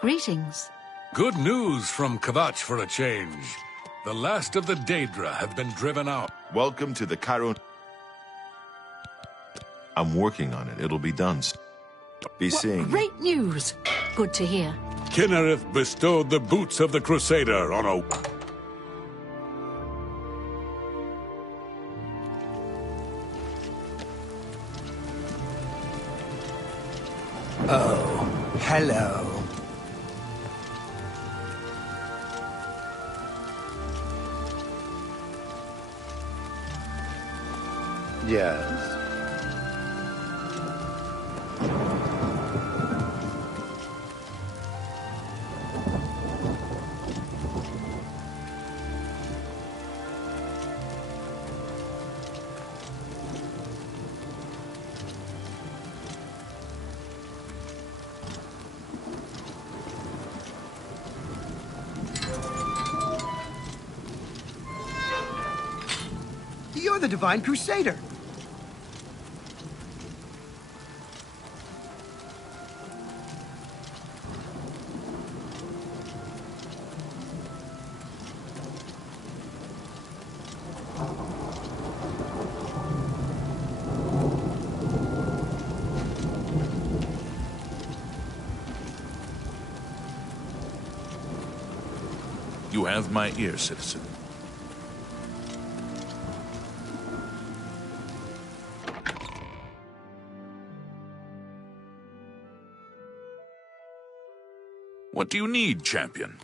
Greetings. Good news from Kvatch for a change. The last of the Daedra have been driven out. Welcome to the Cairo. I'm working on it. It'll be done. Be seeing you. Great news. Good to hear. Kinnereth bestowed the boots of the Crusader on a... Oh, hello. Yes. You're the Divine Crusader. You have my ear, citizen. What do you need, champion?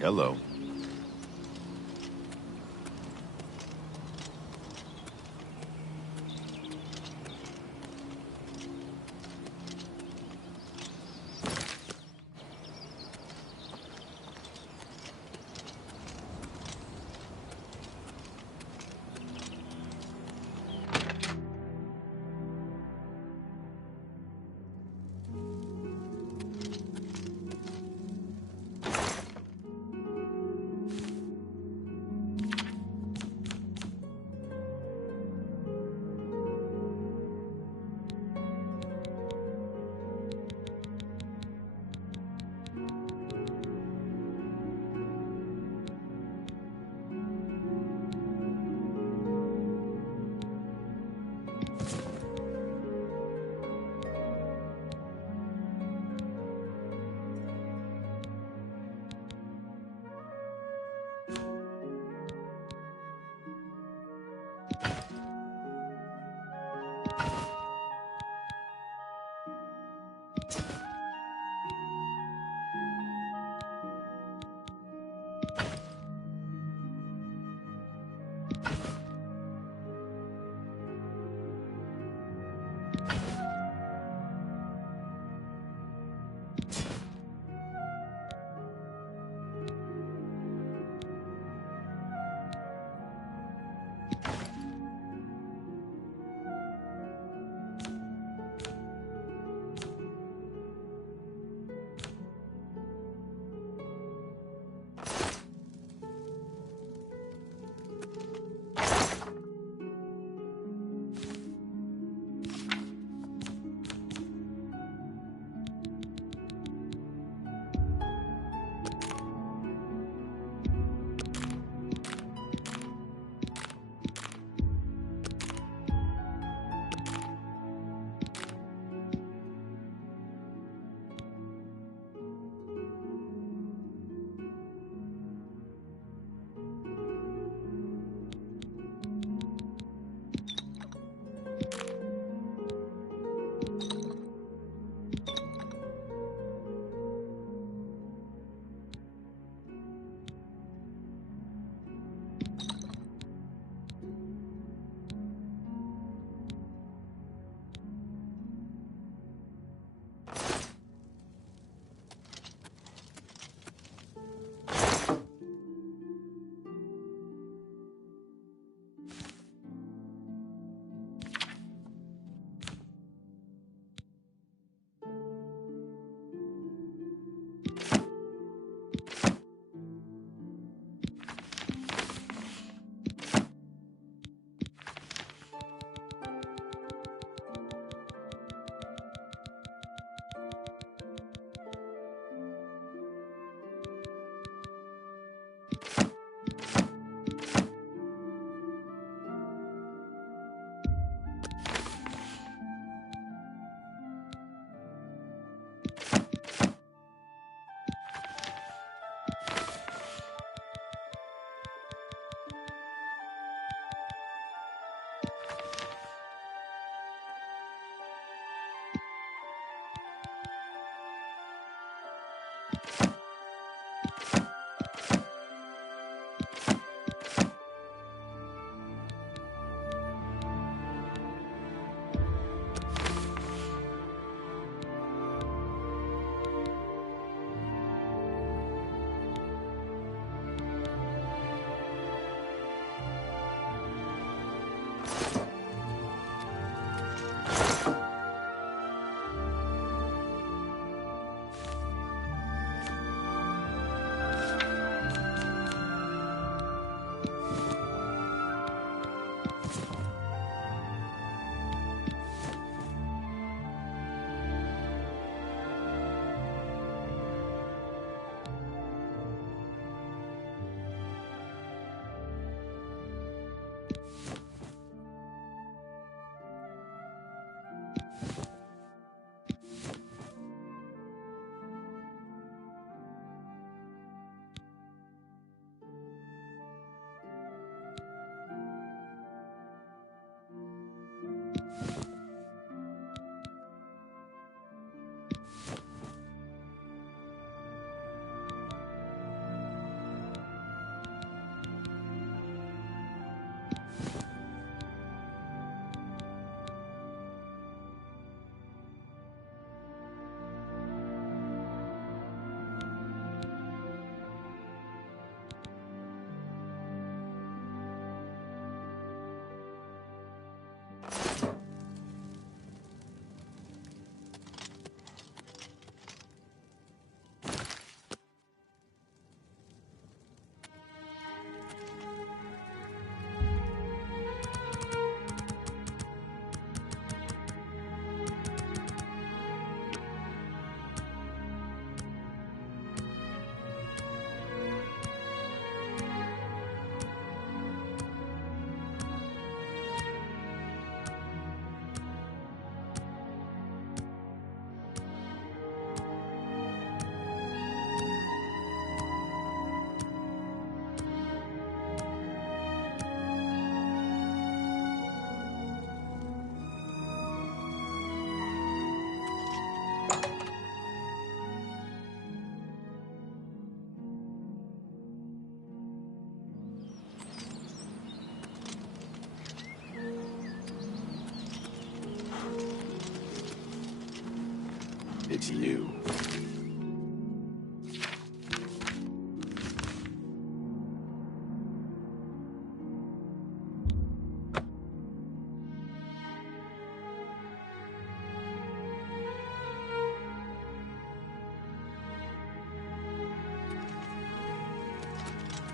Hello. you.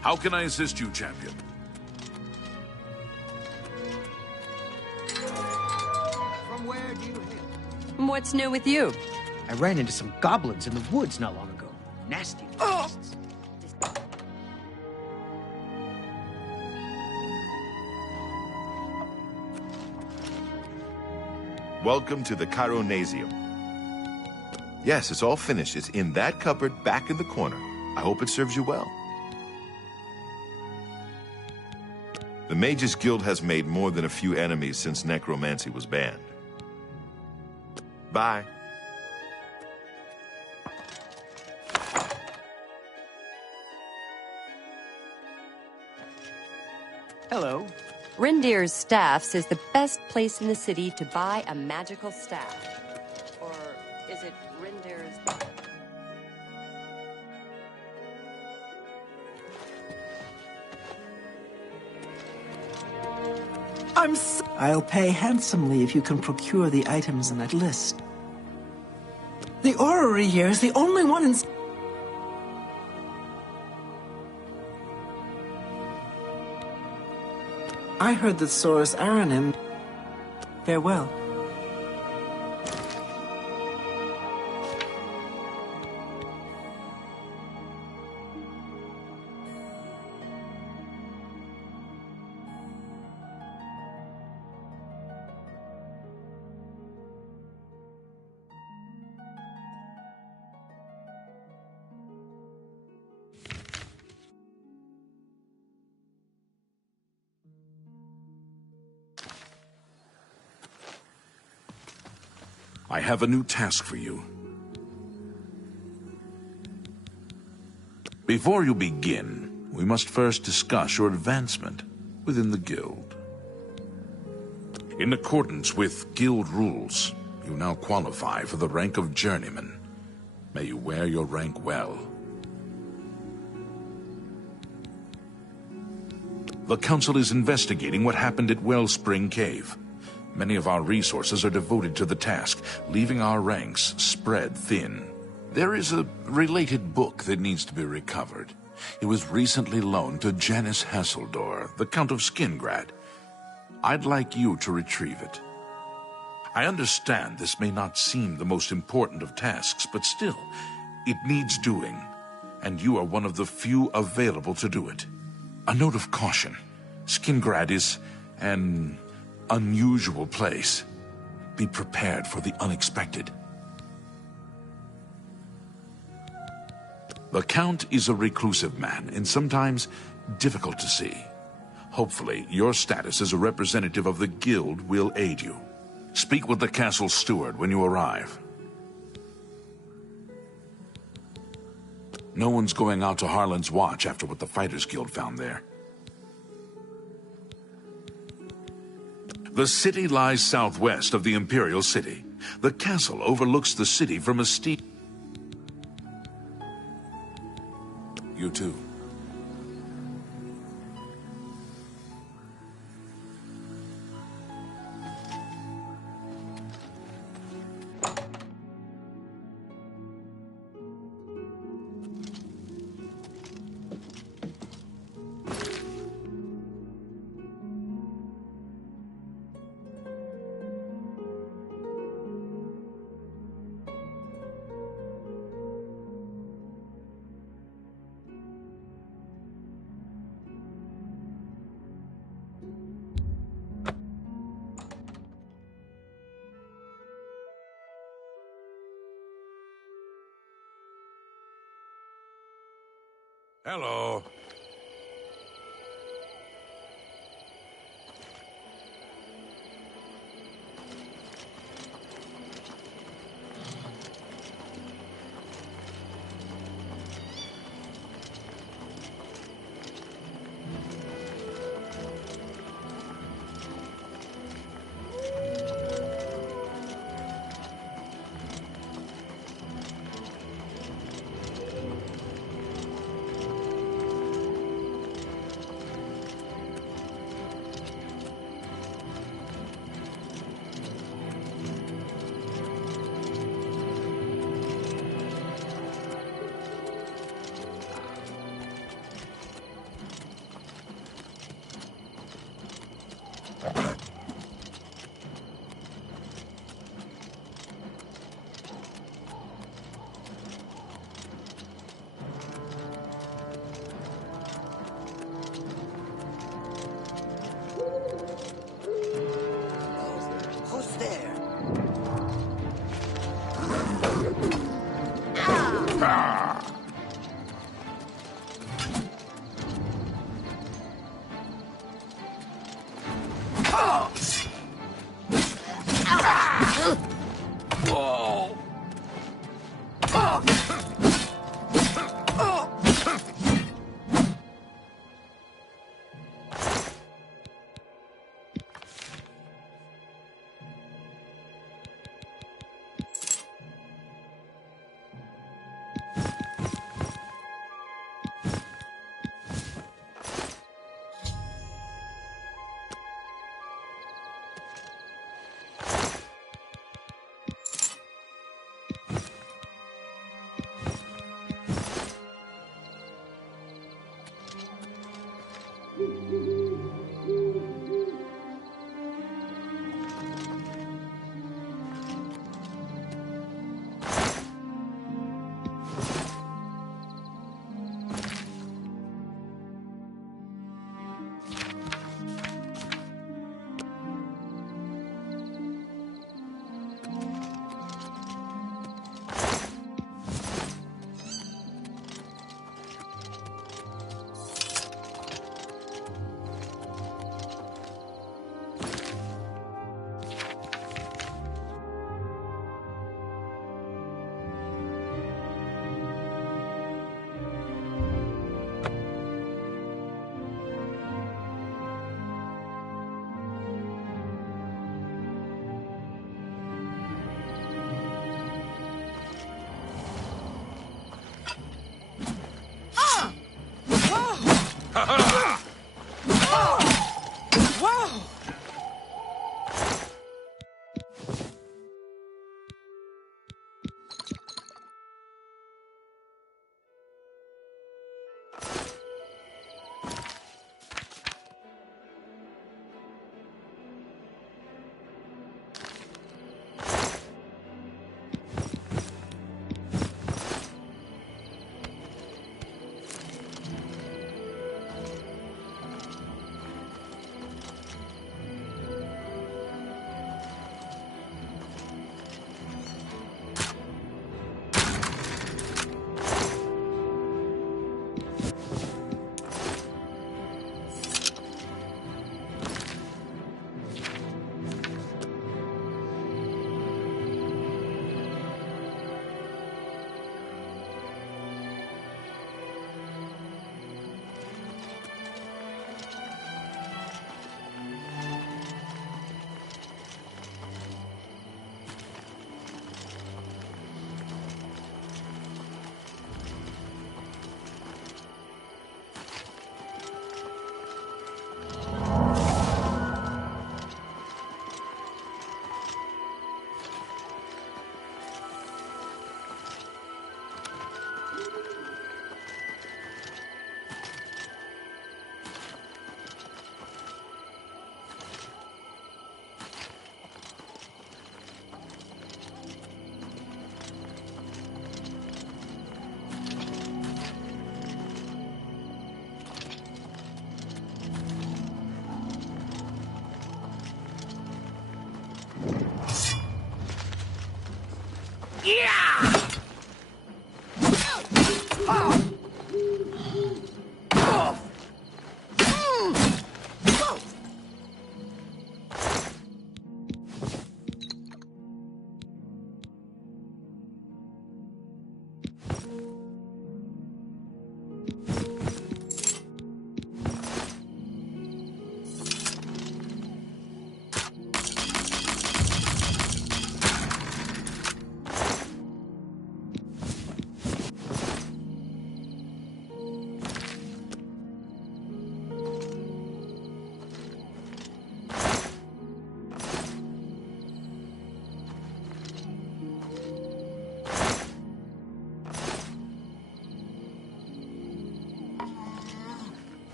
How can I assist you, champion? From where do you hail? What's new with you? I ran into some goblins in the woods not long ago. Nasty beasts. Welcome to the Chironasium. Yes, it's all finished. It's in that cupboard back in the corner. I hope it serves you well. The Mages Guild has made more than a few enemies since necromancy was banned. Bye. Hello. Rendir's Staffs is the best place in the city to buy a magical staff. Or is it Rendir's... I'll pay handsomely if you can procure the items in that list. The orrery here is the only one in... I heard that Soros Aranim... Farewell. I have a new task for you. Before you begin, we must first discuss your advancement within the guild. In accordance with guild rules, you now qualify for the rank of journeyman. May you wear your rank well. The council is investigating what happened at Wellspring Cave. Many of our resources are devoted to the task, leaving our ranks spread thin. There is a related book that needs to be recovered. It was recently loaned to Janice Hasseldor, the Count of Skingrad. I'd like you to retrieve it. I understand this may not seem the most important of tasks, but still, it needs doing, and you are one of the few available to do it. A note of caution. Skingrad is an unusual place. Be prepared for the unexpected. The Count is a reclusive man and sometimes difficult to see. Hopefully, your status as a representative of the guild will aid you. Speak with the castle steward when you arrive. No one's going out to Harlan's Watch after what the Fighters Guild found there. The city lies southwest of the Imperial City. The castle overlooks the city from a steep... You too. Hello.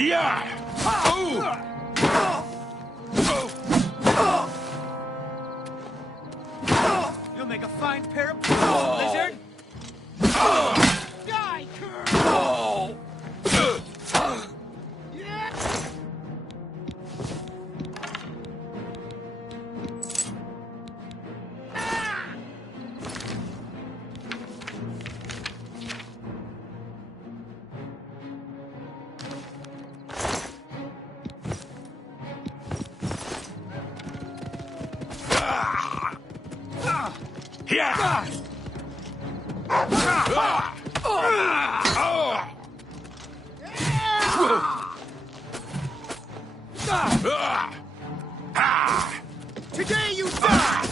Yeah! You'll make a fine pair of pants, lizard! Die, cur! Yeah! Today you die!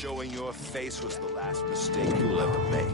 Showing your face was the last mistake you'll ever make.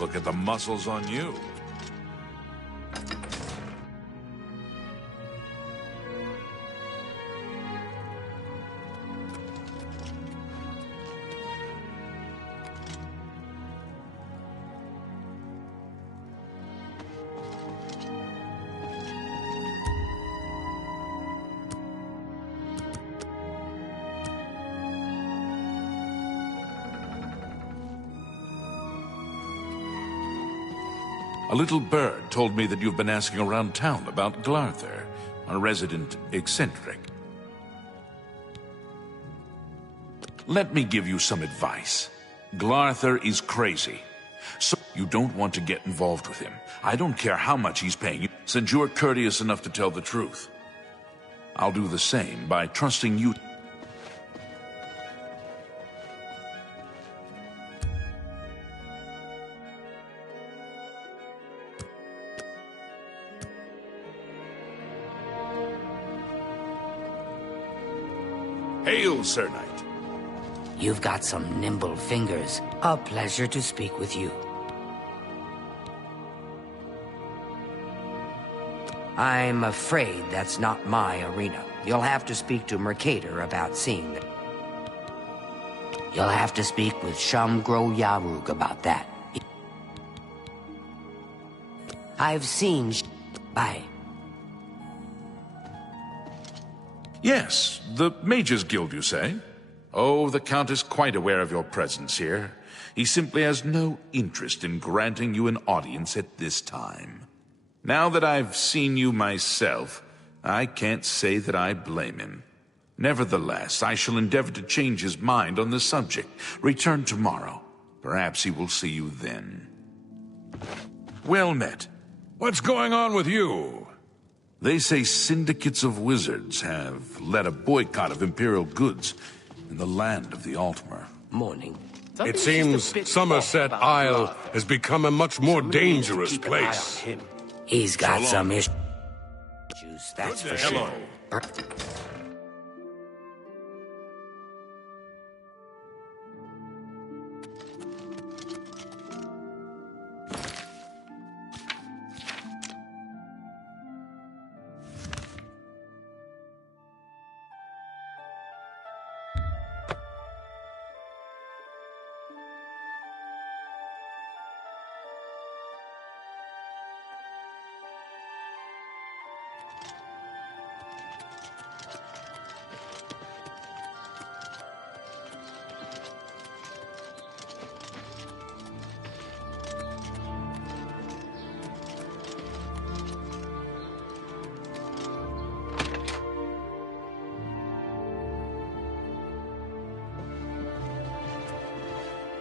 Look at the muscles on you. A little bird told me that you've been asking around town about Glarther, a resident eccentric. Let me give you some advice. Glarther is crazy. So you don't want to get involved with him. I don't care how much he's paying you, since you're courteous enough to tell the truth. I'll do the same by trusting you. Hail, Sir Knight. You've got some nimble fingers. A pleasure to speak with you. I'm afraid that's not my arena. You'll have to speak to Mercator about seeing them. You'll have to speak with Shamgro Yarug about that. I've seen... Bye. Yes, the Mages Guild, you say? Oh, the Count is quite aware of your presence here. He simply has no interest in granting you an audience at this time. Now that I've seen you myself, I can't say that I blame him. Nevertheless, I shall endeavor to change his mind on the subject. Return tomorrow. Perhaps he will see you then. Well met. What's going on with you? They say syndicates of wizards have led a boycott of Imperial goods in the land of the Altmer. Morning. It seems Somerset Isle has become a much more dangerous place. He's got some issues, that's for sure.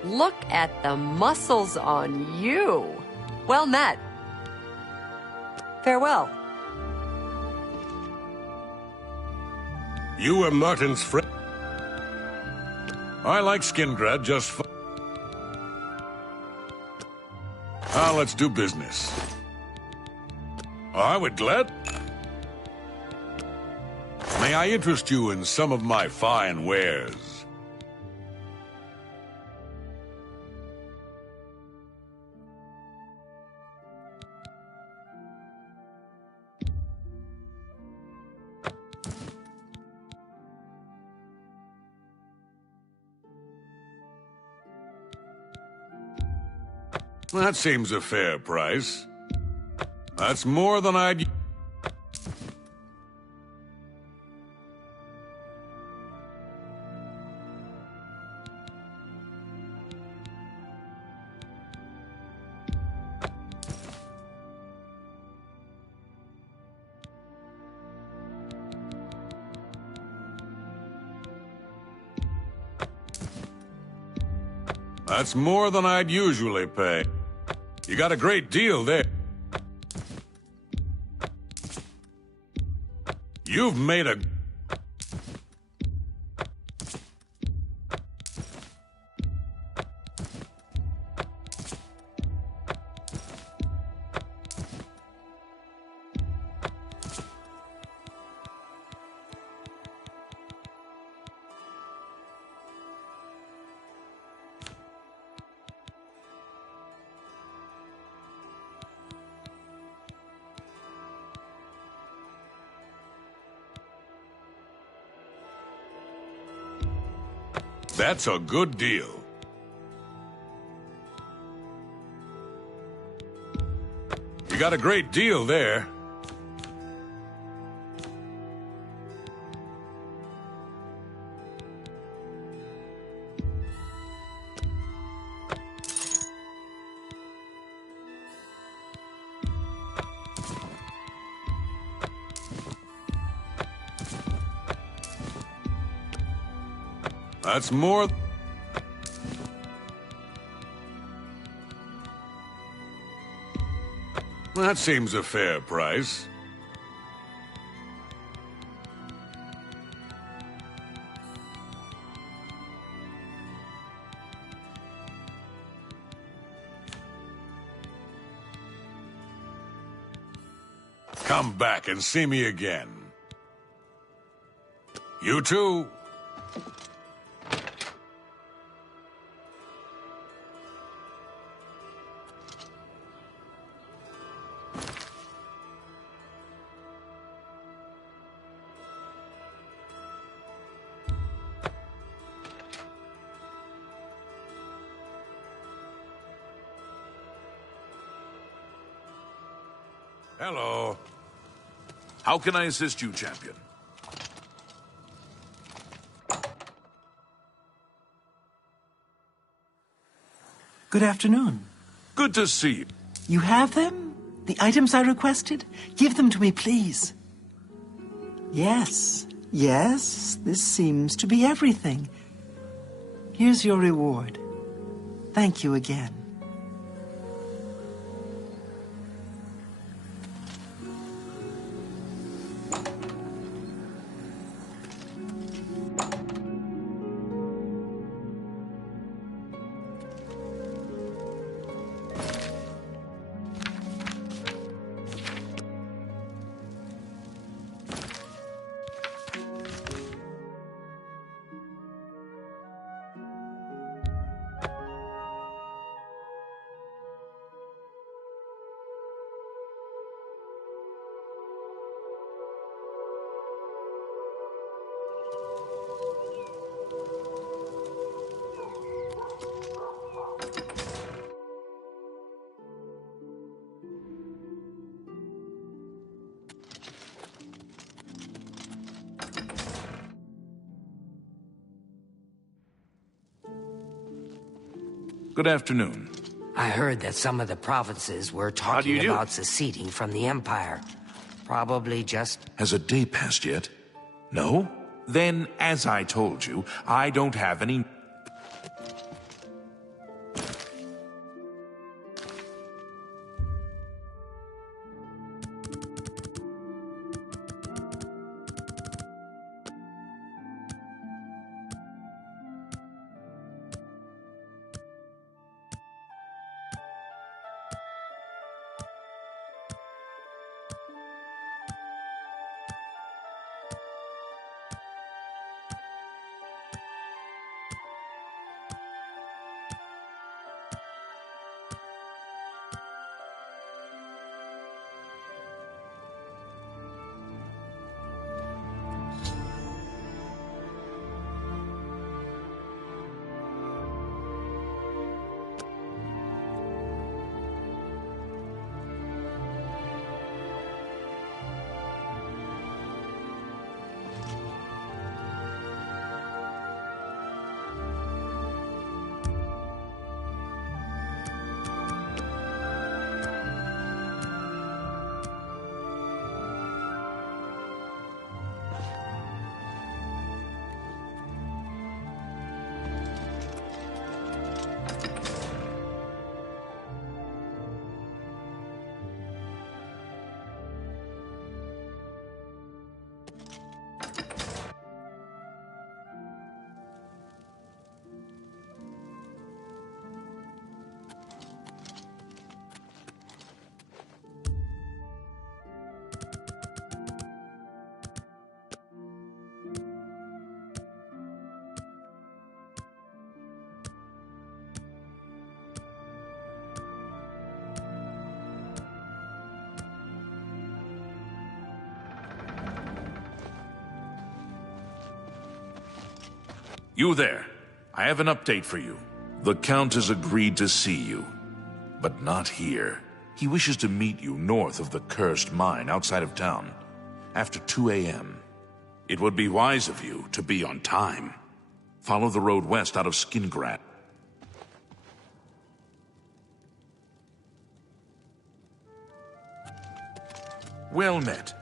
Look at the muscles on you. Well met. Farewell. You were Martin's friend. I like Skingrad just fine. Let's do business. I would glad. May I interest you in some of my fine wares? That seems a fair price. That's more than I'd... That's more than I'd usually pay. You got a great deal there. You've made a... That's a good deal. You got a great deal there. That's more... That seems a fair price. Come back and see me again. You too. Hello. How can I assist you, champion? Good afternoon. Good to see you. You have them? The items I requested? Give them to me, please. Yes, this seems to be everything. Here's your reward. Thank you again. Good afternoon. I heard that some of the provinces were talking about seceding from the Empire. Probably just... Has a day passed yet? No? Then, as I told you, I don't have any... You there. I have an update for you. The Count has agreed to see you, but not here. He wishes to meet you north of the cursed mine outside of town, after 2 a.m. It would be wise of you to be on time. Follow the road west out of Skingrat. Well met.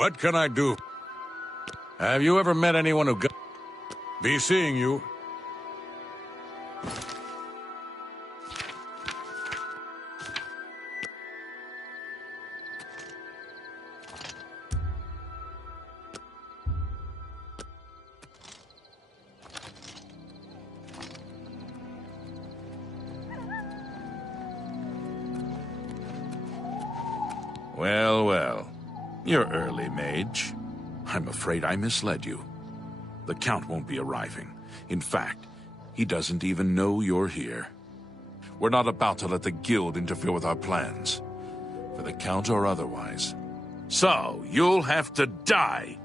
What can I do? Have you ever met anyone who got... Be seeing you. Well, well. You're early, mage. I'm afraid I misled you. The Count won't be arriving. In fact, he doesn't even know you're here. We're not about to let the Guild interfere with our plans, for the Count or otherwise. So, you'll have to die.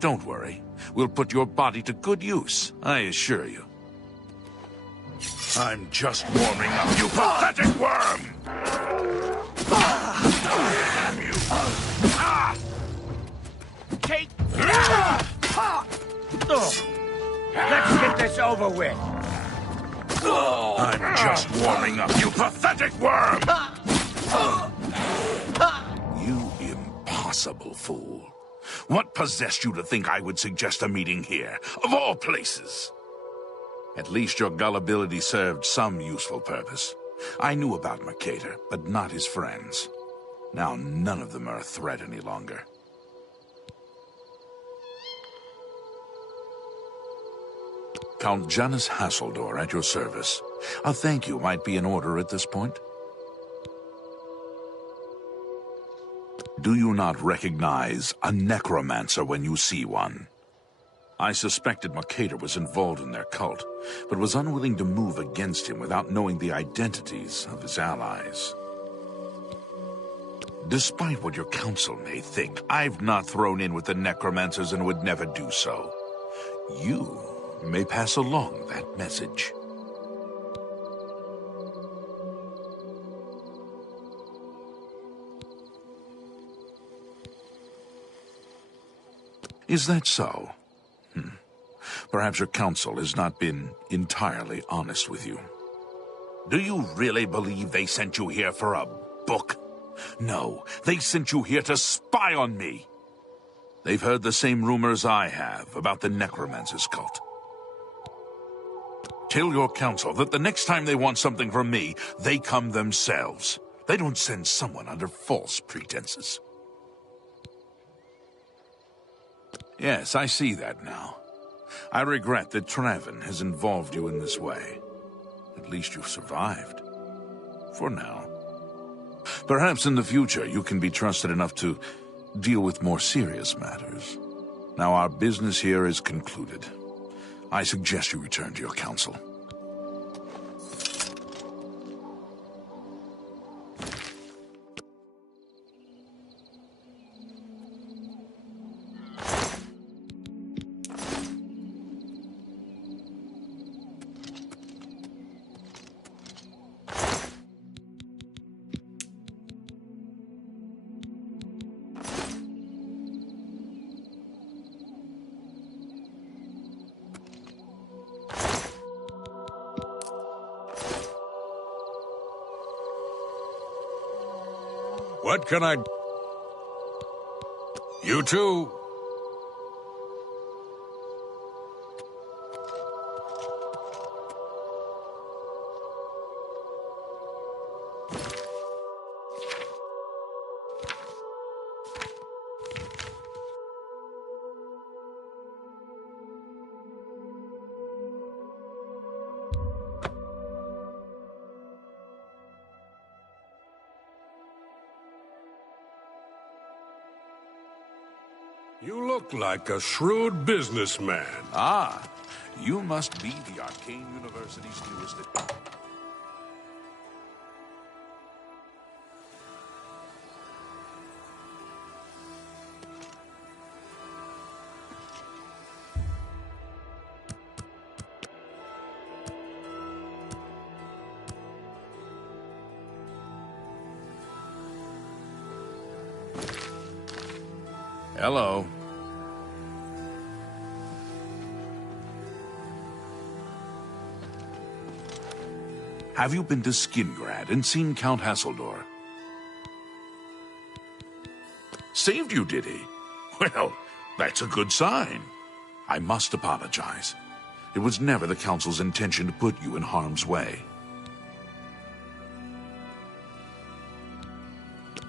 Don't worry. We'll put your body to good use, I assure you. I'm just warming up, you pathetic worm! Damn you! Take... Let's get this over with. I'm just warming up, you pathetic worm! You impossible fool. What possessed you to think I would suggest a meeting here, of all places? At least your gullibility served some useful purpose. I knew about Mercator, but not his friends. Now none of them are a threat any longer. Count Janus Hasseldor at your service. A thank you might be in order at this point. Do you not recognize a necromancer when you see one? I suspected Mercator was involved in their cult, but was unwilling to move against him without knowing the identities of his allies. Despite what your council may think, I've not thrown in with the necromancers and would never do so. You may pass along that message. Is that so? Perhaps your council has not been entirely honest with you. Do you really believe they sent you here for a book? No, they sent you here to spy on me. They've heard the same rumors I have about the Necromancer's cult. Tell your council that the next time they want something from me, they come themselves. They don't send someone under false pretenses. Yes, I see that now. I regret that Traven has involved you in this way. At least you've survived. For now. Perhaps in the future you can be trusted enough to deal with more serious matters. Now our business here is concluded. I suggest you return to your council. What can I... You too. You look like a shrewd businessman. Ah, you must be the Arcane University's newest... Hello. Have you been to Skingrad and seen Count Hasseldor? Saved you, did he? Well, that's a good sign. I must apologize. It was never the Council's intention to put you in harm's way.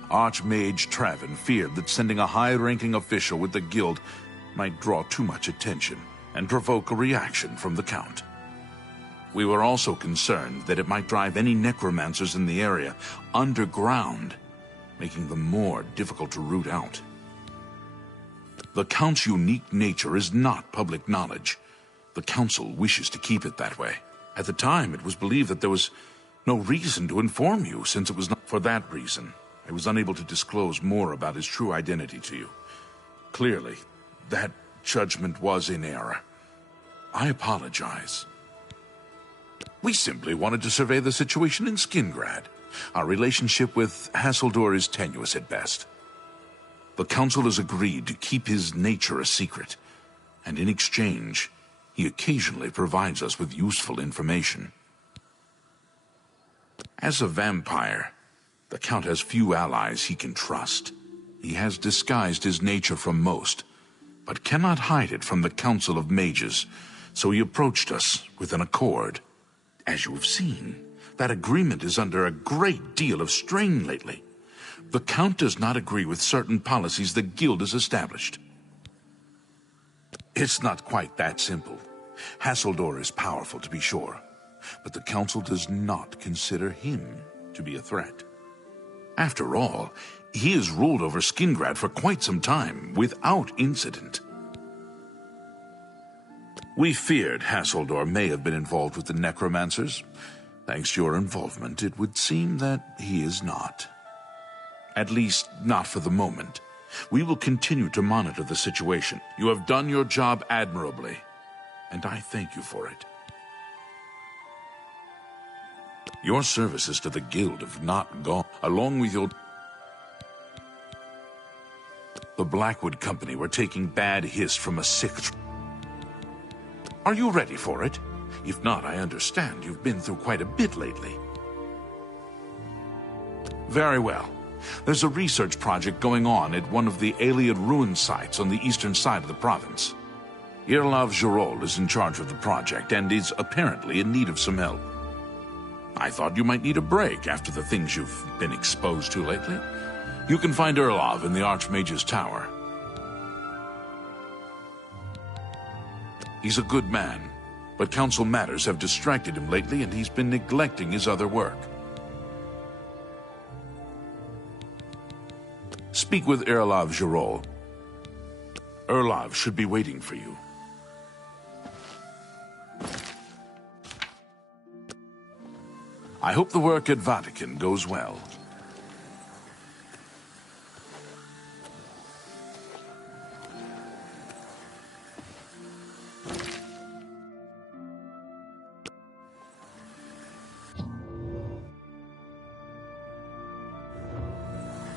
Archmage Travin feared that sending a high-ranking official with the Guild might draw too much attention and provoke a reaction from the Count. We were also concerned that it might drive any necromancers in the area underground, making them more difficult to root out. The Count's unique nature is not public knowledge. The Council wishes to keep it that way. At the time, it was believed that there was no reason to inform you, since it was not for that reason. I was unable to disclose more about his true identity to you. Clearly, that judgment was in error. I apologize. We simply wanted to survey the situation in Skingrad. Our relationship with Hasseldor is tenuous at best. The Council has agreed to keep his nature a secret, and in exchange, he occasionally provides us with useful information. As a vampire, the Count has few allies he can trust. He has disguised his nature from most, but cannot hide it from the Council of Mages, so he approached us with an accord. As you have seen, that agreement is under a great deal of strain lately. The Count does not agree with certain policies the Guild has established. It's not quite that simple. Hasseldor is powerful, to be sure, but the Council does not consider him to be a threat. After all, he has ruled over Skingrad for quite some time, without incident. We feared Hasseldor may have been involved with the necromancers. Thanks to your involvement, it would seem that he is not. At least, not for the moment. We will continue to monitor the situation. You have done your job admirably, and I thank you for it. Your services to the Guild have not gone, along with your... The Blackwood Company were taking bad hiss from a sixth. Are you ready for it? If not, I understand you've been through quite a bit lately. Very well. There's a research project going on at one of the Aeliad ruin sites on the eastern side of the province. Irlav Jirol is in charge of the project and is apparently in need of some help. I thought you might need a break after the things you've been exposed to lately. You can find Irlav in the Archmage's Tower. He's a good man, but council matters have distracted him lately and he's been neglecting his other work. Speak with Irlav Jirol. Irlav should be waiting for you. I hope the work at Vatican goes well.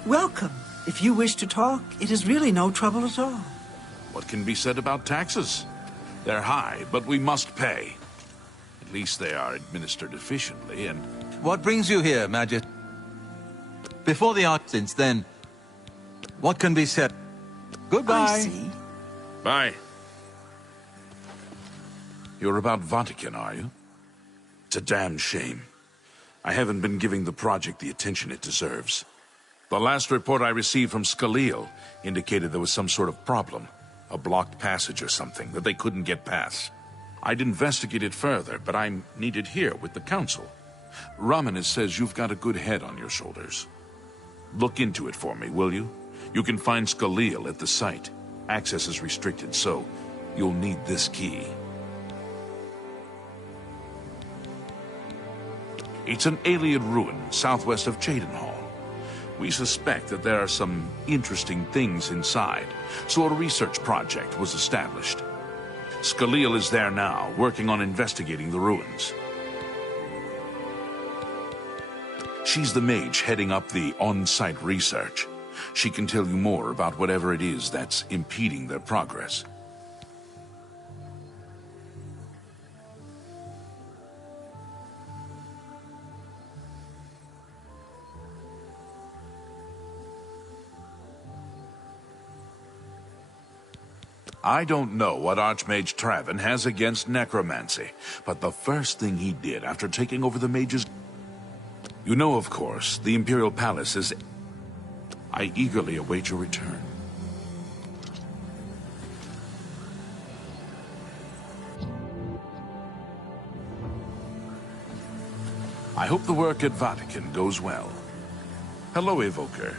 Welcome. If you wish to talk, it is really no trouble at all. What can be said about taxes? They're high, but we must pay. At least they are administered efficiently, and... What brings you here, Majesty? Before the art, since then, what can be said? Goodbye. I see. Bye. You're about Vatican, are you? It's a damn shame. I haven't been giving the project the attention it deserves. The last report I received from Skalil indicated there was some sort of problem, a blocked passage or something, that they couldn't get past. I'd investigate it further, but I'm needed here with the council. Ramanis says you've got a good head on your shoulders. Look into it for me, will you? You can find Skalil at the site. Access is restricted, so you'll need this key. It's an Aeliad ruin southwest of Cheydinhall. We suspect that there are some interesting things inside, so a research project was established. Skalil is there now, working on investigating the ruins. She's the mage heading up the on-site research. She can tell you more about whatever it is that's impeding their progress. I don't know what Archmage Traven has against necromancy, but the first thing he did after taking over the mages... You know, of course, the Imperial Palace is... I eagerly await your return. I hope the work at Vatican goes well. Hello, Evoker.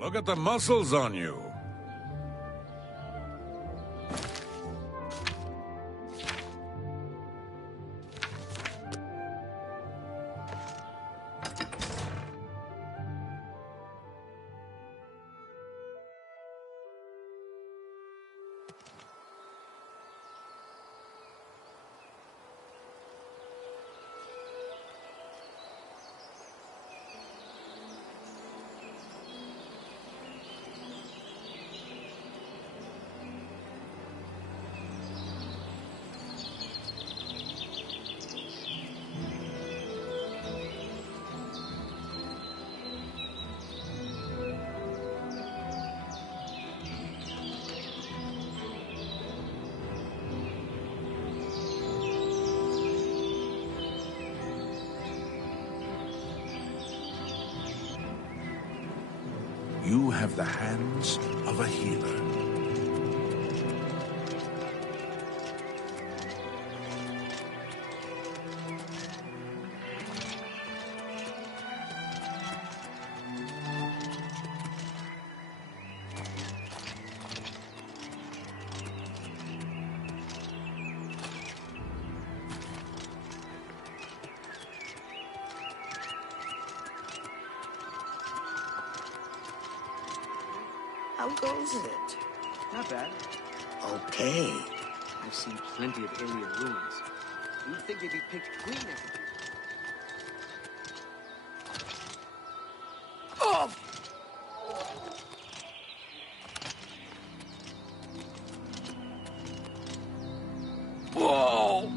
Look at the muscles on you. You have the hands of a healer. How goes it? Not bad. Okay. I've seen plenty of alien ruins. You'd think they'd be picked clean every... Whoa!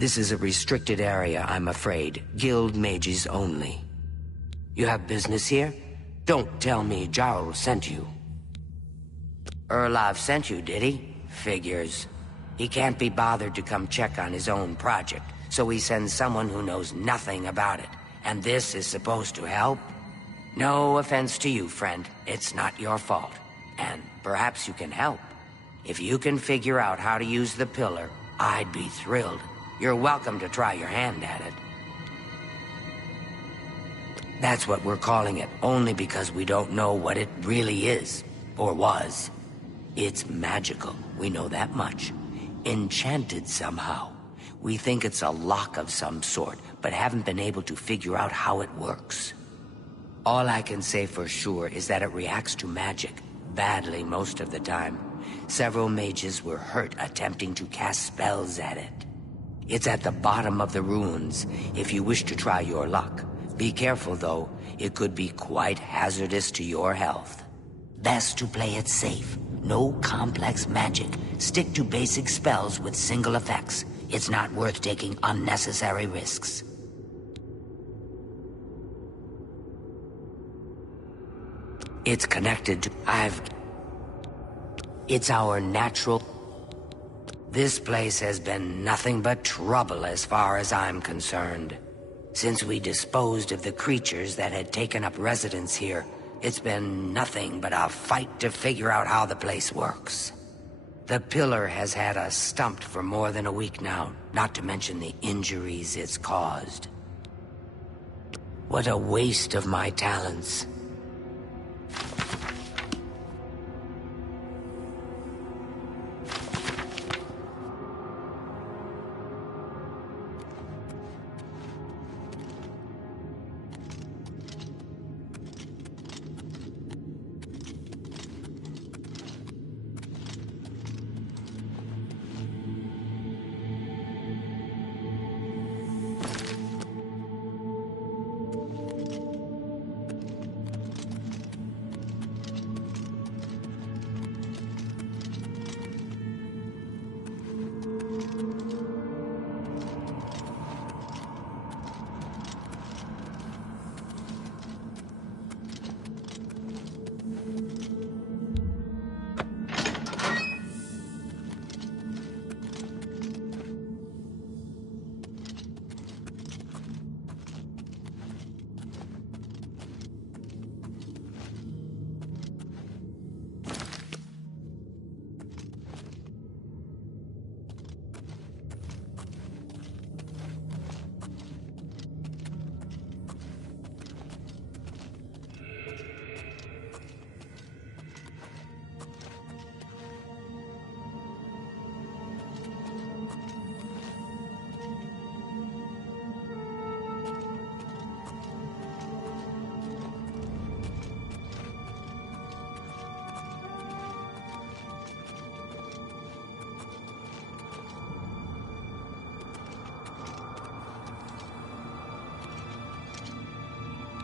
This is a restricted area, I'm afraid. Guild mages only. You have business here? Don't tell me Jarl sent you. Erlov sent you, did he? Figures. He can't be bothered to come check on his own project, so he sends someone who knows nothing about it. And this is supposed to help? No offense to you, friend. It's not your fault. And perhaps you can help. If you can figure out how to use the pillar, I'd be thrilled. You're welcome to try your hand at it. That's what we're calling it, only because we don't know what it really is, or was. It's magical, we know that much. Enchanted somehow. We think it's a lock of some sort, but haven't been able to figure out how it works. All I can say for sure is that it reacts to magic, badly most of the time. Several mages were hurt attempting to cast spells at it. It's at the bottom of the ruins, if you wish to try your luck. Be careful, though. It could be quite hazardous to your health. Best to play it safe. No complex magic. Stick to basic spells with single effects. It's not worth taking unnecessary risks. It's connected to... It's our natural... This place has been nothing but trouble as far as I'm concerned. Since we disposed of the creatures that had taken up residence here, it's been nothing but a fight to figure out how the place works. The pillar has had us stumped for more than a week now, not to mention the injuries it's caused. What a waste of my talents.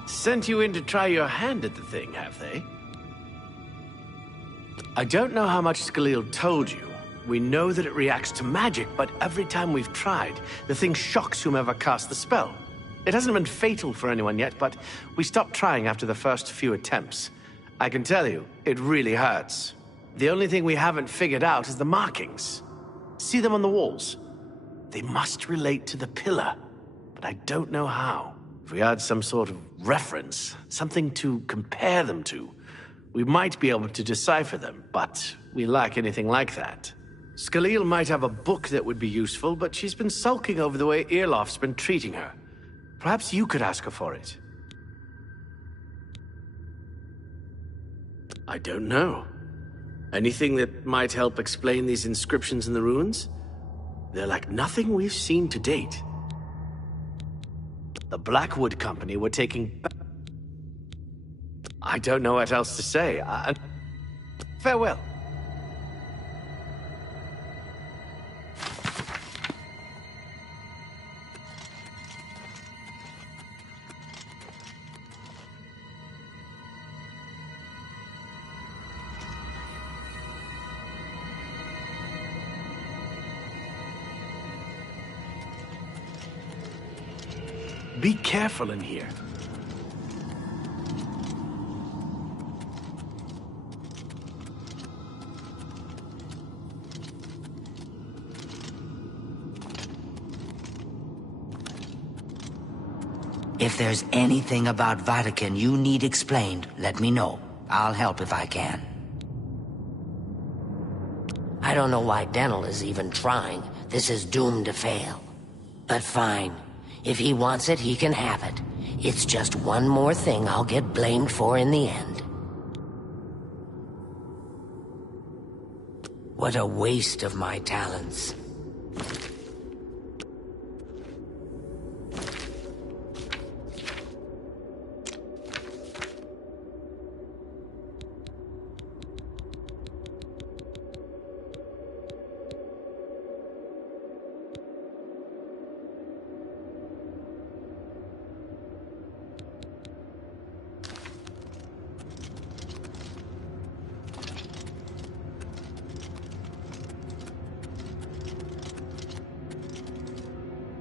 Sent you in to try your hand at the thing, have they? I don't know how much Skalil told you. We know that it reacts to magic, but every time we've tried, the thing shocks whomever cast the spell. It hasn't been fatal for anyone yet, but we stopped trying after the first few attempts. I can tell you, it really hurts. The only thing we haven't figured out is the markings. See them on the walls? They must relate to the pillar, but I don't know how. If we had some sort of reference, something to compare them to, we might be able to decipher them, but we lack anything like that. Skalil might have a book that would be useful, but she's been sulking over the way Irloff's been treating her. Perhaps you could ask her for it. I don't know. Anything that might help explain these inscriptions in the ruins? They're like nothing we've seen to date. The Blackwood Company were taking... I don't know what else to say. Farewell. Be careful in here. If there's anything about Vatican you need explained, let me know. I'll help if I can. I don't know why Dental is even trying. This is doomed to fail. But fine. If he wants it, he can have it. It's just one more thing I'll get blamed for in the end. What a waste of my talents.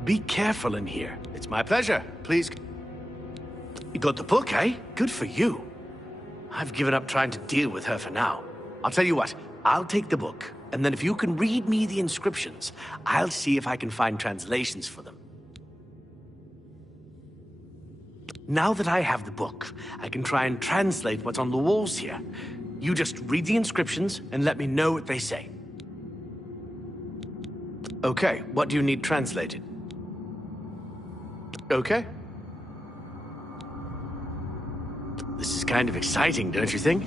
Be careful in here. It's my pleasure. Please. You got the book, eh? Good for you. I've given up trying to deal with her for now. I'll tell you what. I'll take the book, and then if you can read me the inscriptions, I'll see if I can find translations for them. Now that I have the book, I can try and translate what's on the walls here. You just read the inscriptions and let me know what they say. Okay, what do you need translated? Okay. This is kind of exciting, don't you think?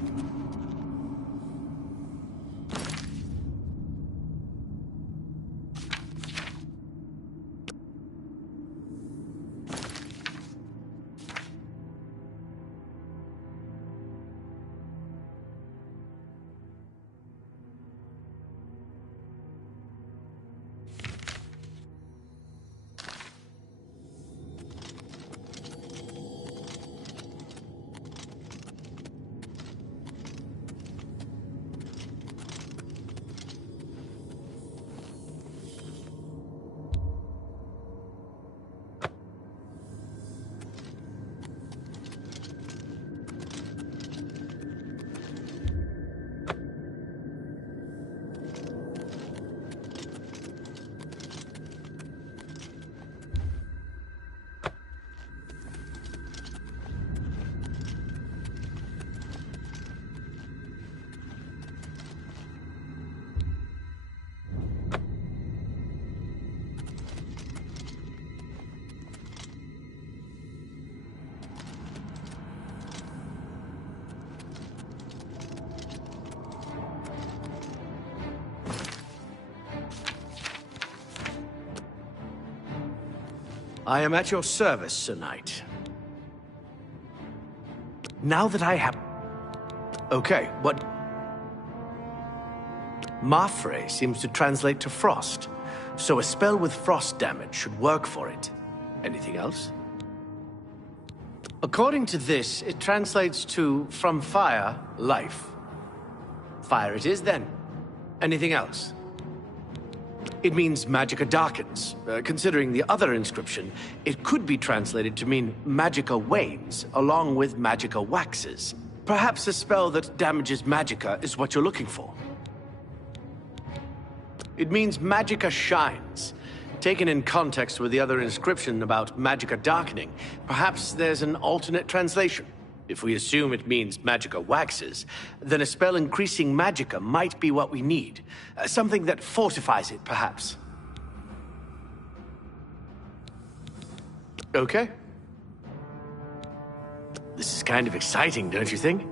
I am at your service, Sir Knight. Now that I have... Okay, what... Mafre seems to translate to frost, so a spell with frost damage should work for it. Anything else? According to this, it translates to from fire, life. Fire it is, then. Anything else? It means magicka darkens. Considering the other inscription, it could be translated to mean magicka wanes, along with magicka waxes. Perhaps a spell that damages magicka is what you're looking for. It means magicka shines. Taken in context with the other inscription about magicka darkening, perhaps there's an alternate translation. If we assume it means magicka waxes, then a spell increasing magicka might be what we need. Something that fortifies it, perhaps. Okay. This is kind of exciting, don't you think?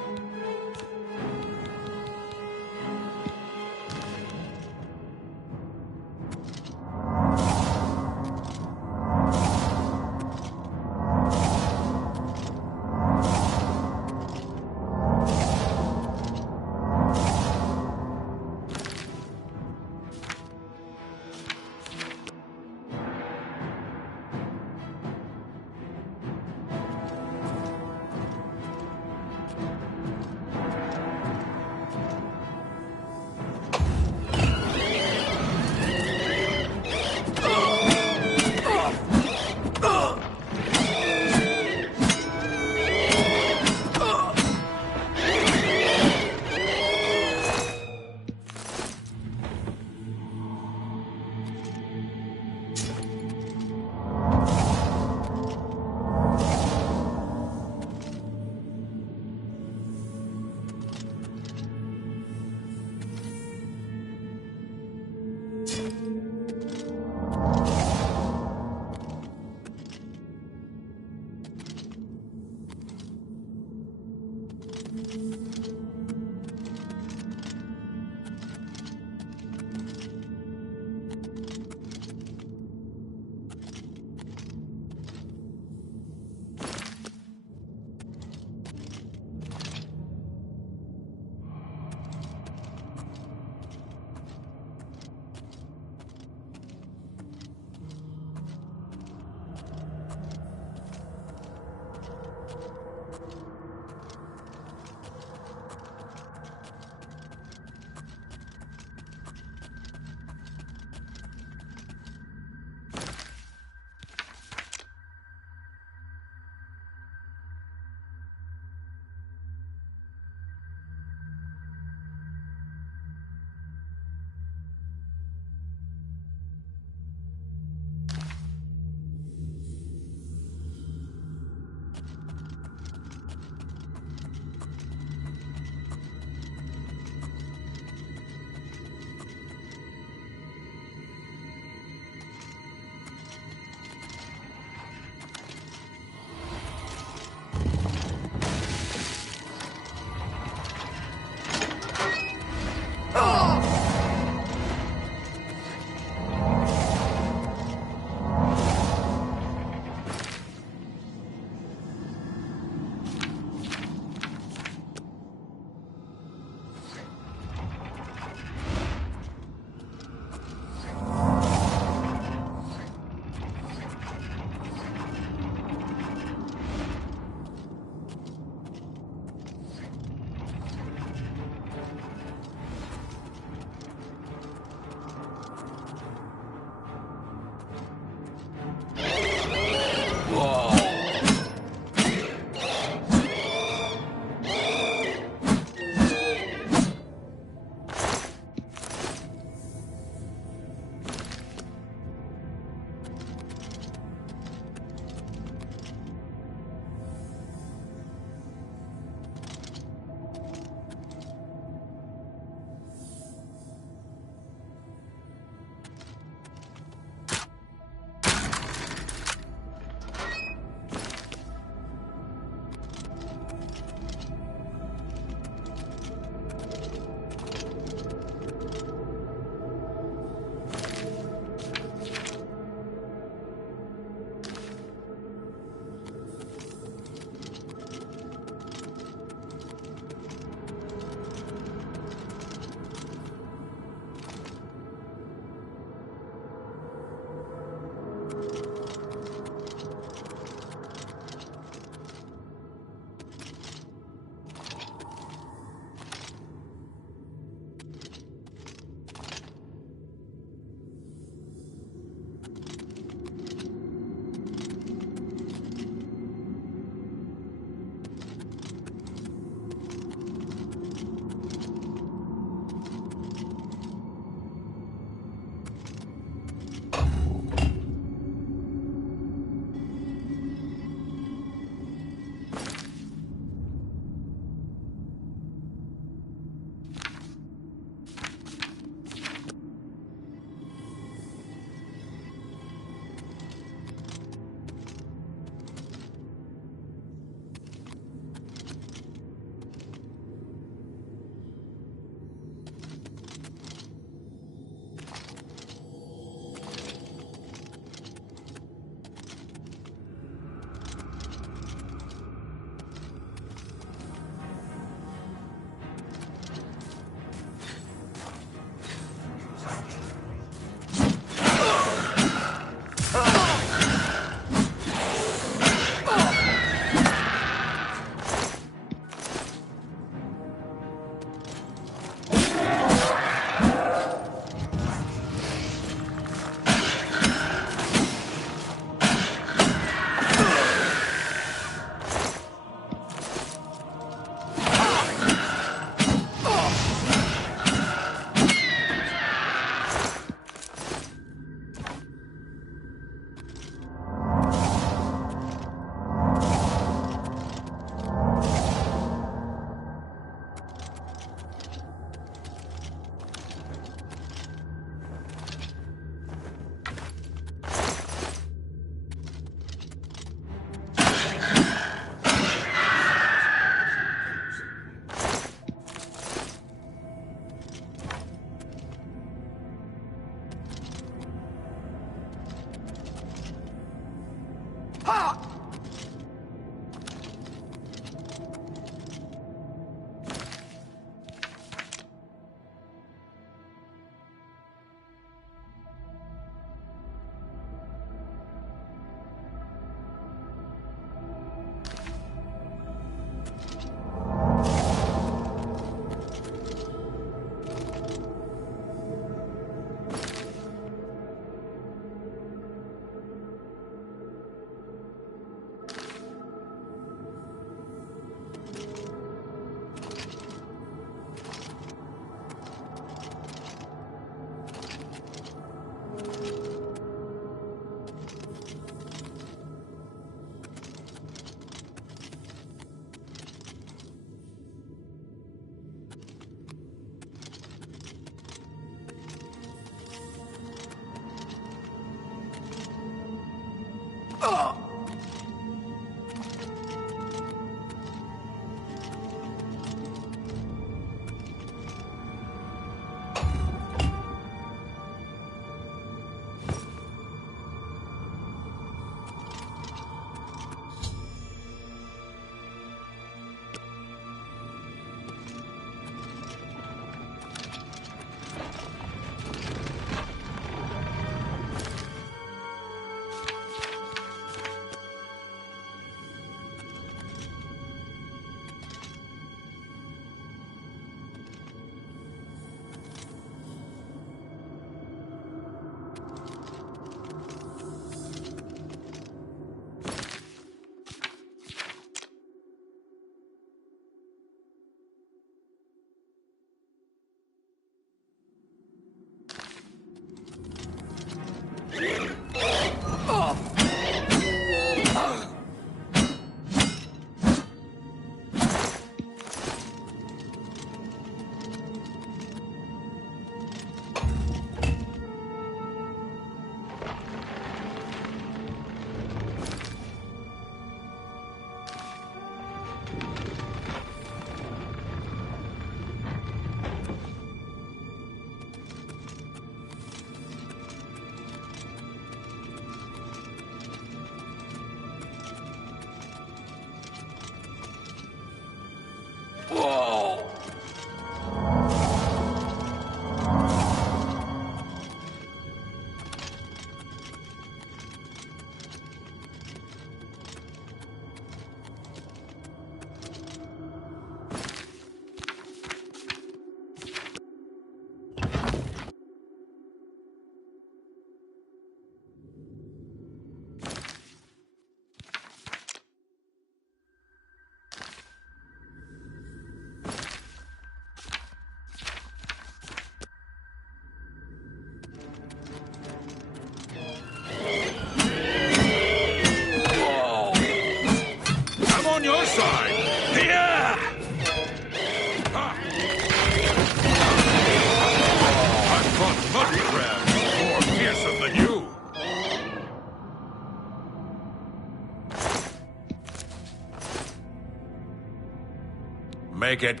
Make it...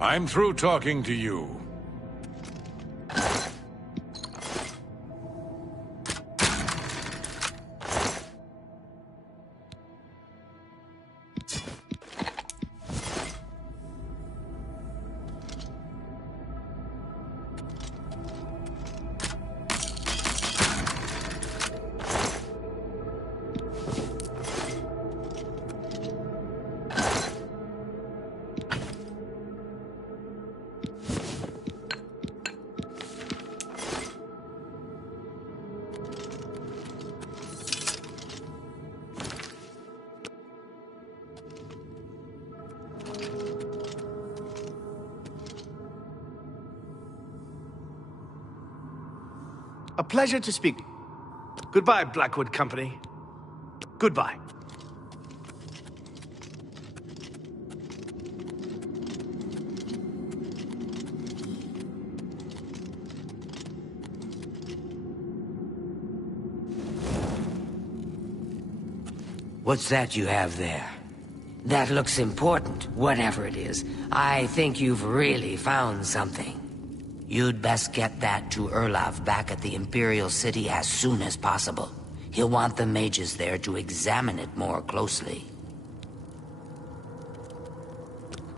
I'm through talking to you. A pleasure to speak. Goodbye, Blackwood Company. Goodbye. What's that you have there? That looks important, whatever it is. I think you've really found something. You'd best get that to Erlov back at the Imperial City as soon as possible. He'll want the mages there to examine it more closely.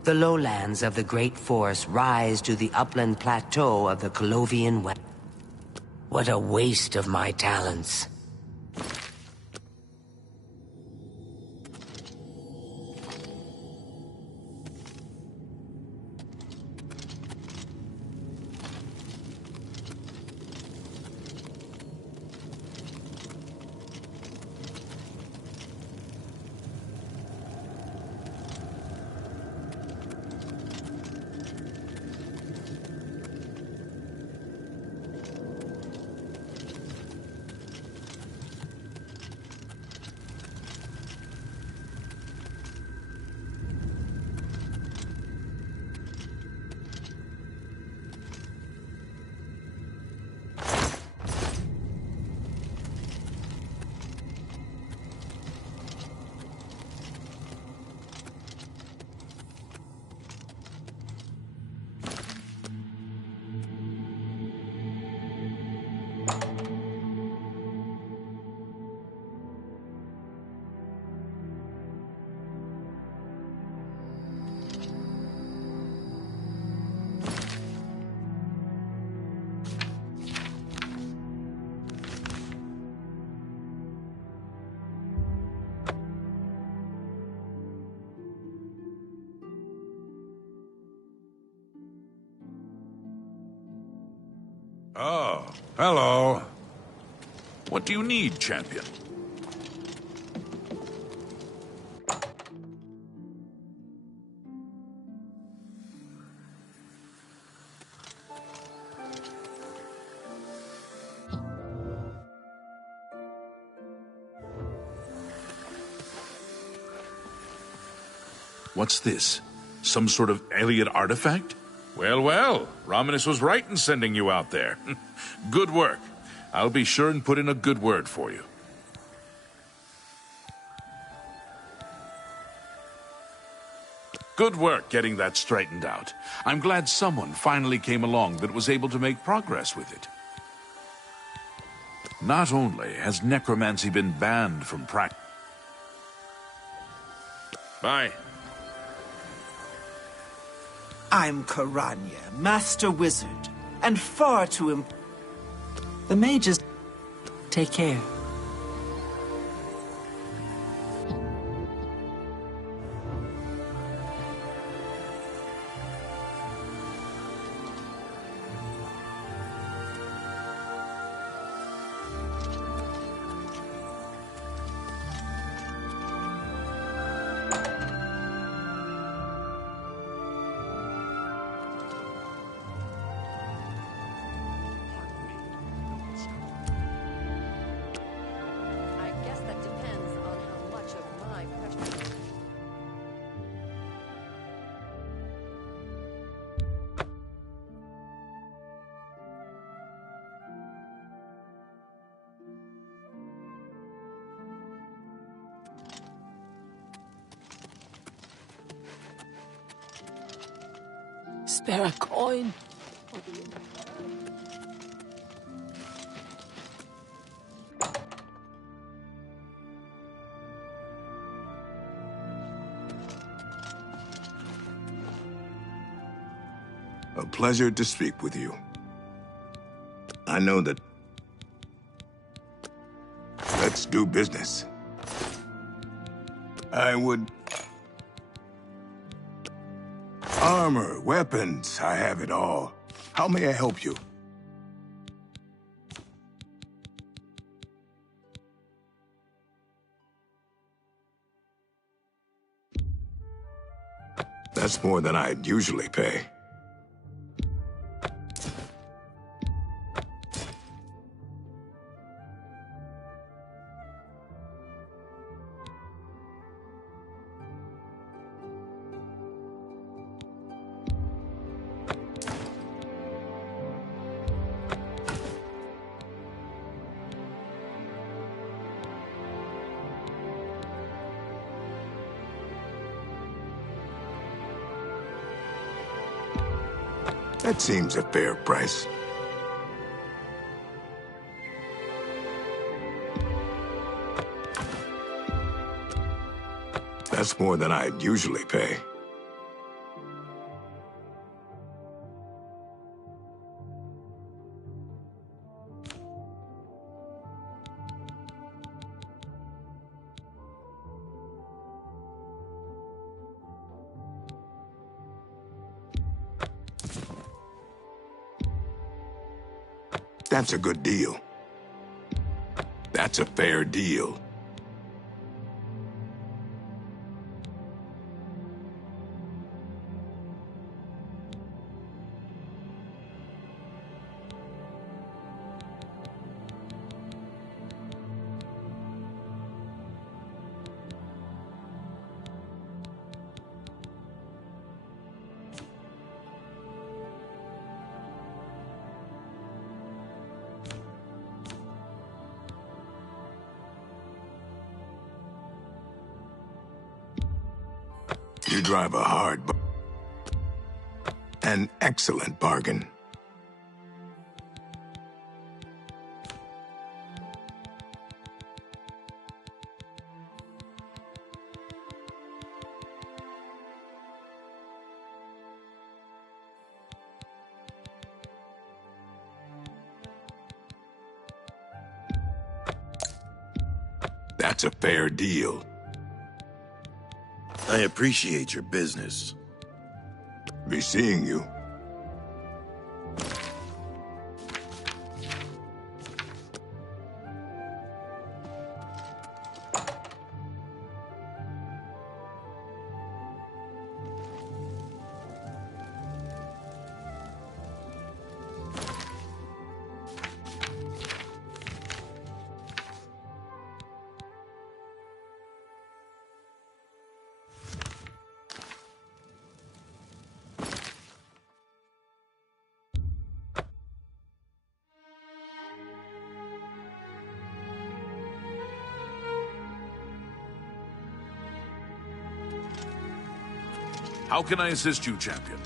The lowlands of the Great Forest rise to the upland plateau of the Colovian West. What a waste of my talents. Oh, hello. What do you need, champion? What's this? Some sort of alien artifact? Well, well, Romanus was right in sending you out there. Good work. I'll be sure and put in a good word for you. Good work getting that straightened out. I'm glad someone finally came along that was able to make progress with it. Not only has necromancy been banned from practice... Bye. I'm Karanya, Master Wizard, and far too The mages... Take care. Spare a coin. A pleasure to speak with you. I know that... Let's do business. I would... Armor, weapons, I have it all. How may I help you? That's more than I'd usually pay. That seems a fair price. That's more than I'd usually pay. That's a good deal. That's a fair deal. You drive a hard an excellent bargain. That's a fair deal. I appreciate your business. Be seeing you. How can I assist you, champion?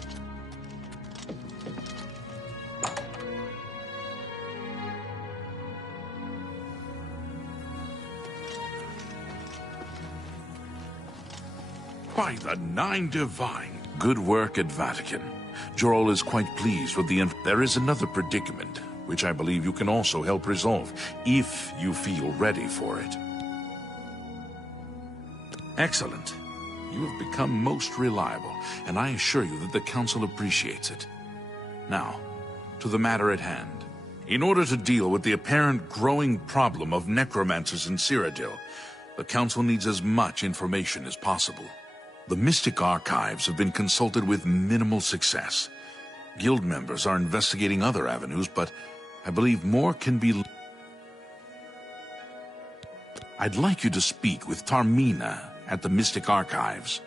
By the Nine Divine. Good work at Vatican. Jorl is quite pleased with the There is another predicament, which I believe you can also help resolve, if you feel ready for it. Excellent. You have become most reliable, and I assure you that the Council appreciates it. Now, to the matter at hand. In order to deal with the apparent growing problem of necromancers in Cyrodiil, the Council needs as much information as possible. The Mystic Archives have been consulted with minimal success. Guild members are investigating other avenues, but I believe more can be... I'd like you to speak with Tarmina at the Mystic Archives.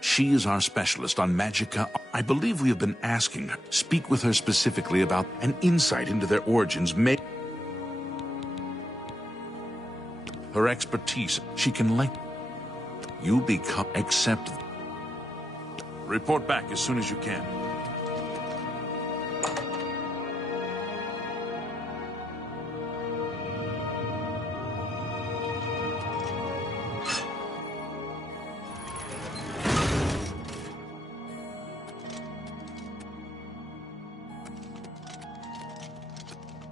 She is our specialist on Magicka. I believe we have been asking her. Speak with her specifically about an insight into their origins. Her expertise, she can let you become... Accept. Report back as soon as you can.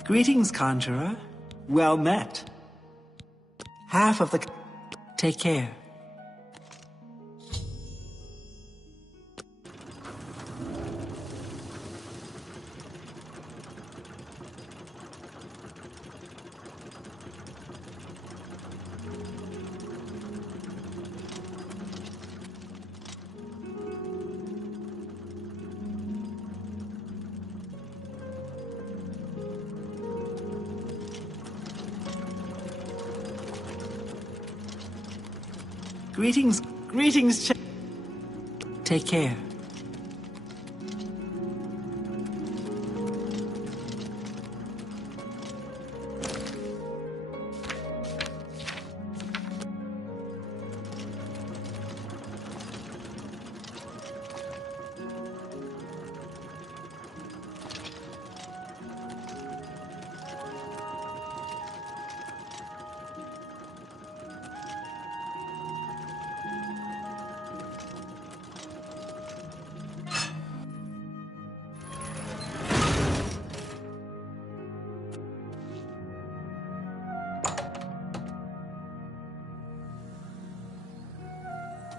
Greetings, Conjurer. Well met. Half of the... Take care. Greetings, Take care.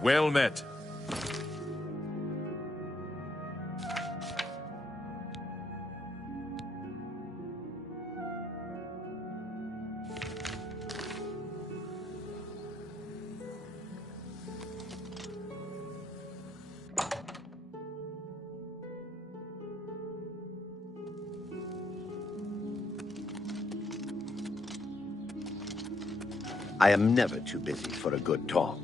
Well met. I am never too busy for a good talk.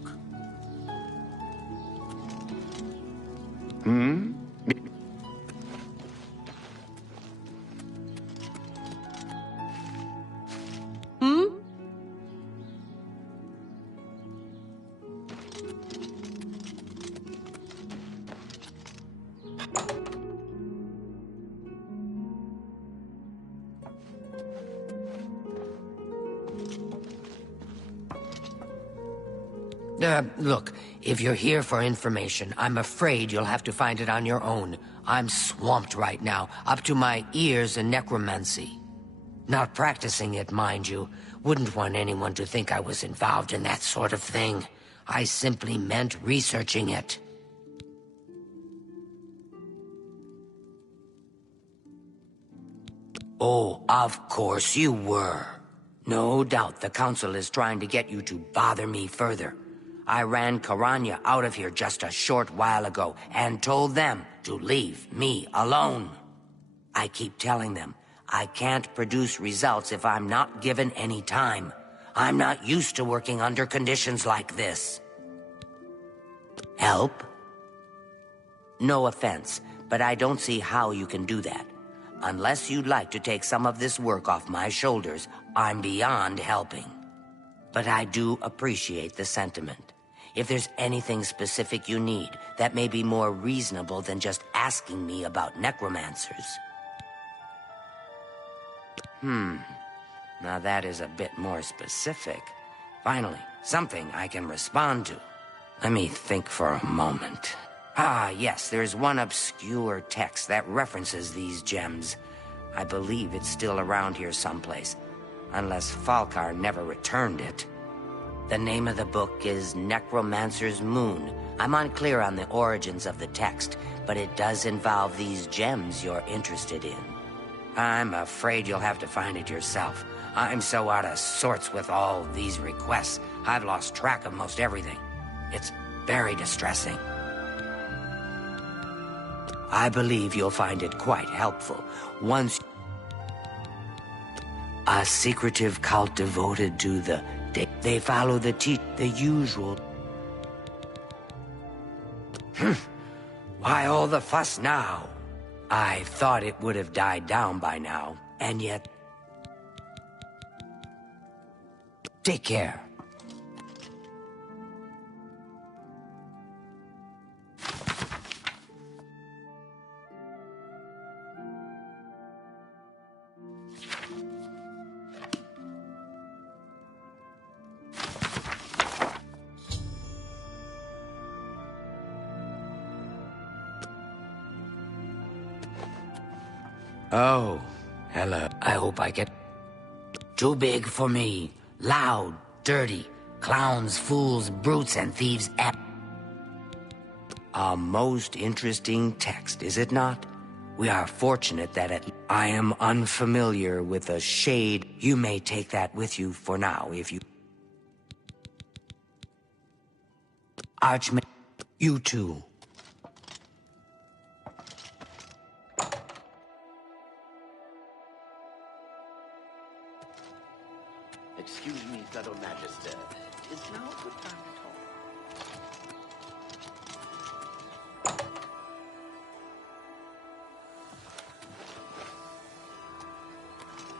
Hmm? Look, if you're here for information, I'm afraid you'll have to find it on your own. I'm swamped right now, up to my ears in necromancy. Not practicing it, mind you. Wouldn't want anyone to think I was involved in that sort of thing. I simply meant researching it. Oh, of course you were. No doubt the Council is trying to get you to bother me further. I ran Karanya out of here just a short while ago and told them to leave me alone. I keep telling them I can't produce results if I'm not given any time. I'm not used to working under conditions like this. Help? No offense, but I don't see how you can do that. Unless you'd like to take some of this work off my shoulders, I'm beyond helping. But I do appreciate the sentiment. If there's anything specific you need, that may be more reasonable than just asking me about necromancers. Now that is a bit more specific. Finally, something I can respond to. Let me think for a moment. Ah, yes, there's one obscure text that references these gems. I believe it's still around here someplace, unless Falkar never returned it. The name of the book is Necromancer's Moon. I'm unclear on the origins of the text, but it does involve these gems you're interested in. I'm afraid you'll have to find it yourself. I'm so out of sorts with all these requests, I've lost track of most everything. It's very distressing. I believe you'll find it quite helpful. Once... A secretive cult devoted to the... They follow the usual... Why all the fuss now? I thought it would have died down by now, and yet... Take care. Oh, hello. I hope I get... Too big for me. Loud, dirty. Clowns, fools, brutes, and thieves. A most interesting text, is it not? We are fortunate that I am unfamiliar with a shade. You may take that with you for now, if you... Archmage, you too. Excuse me, fellow Magister. Is now a good time to talk?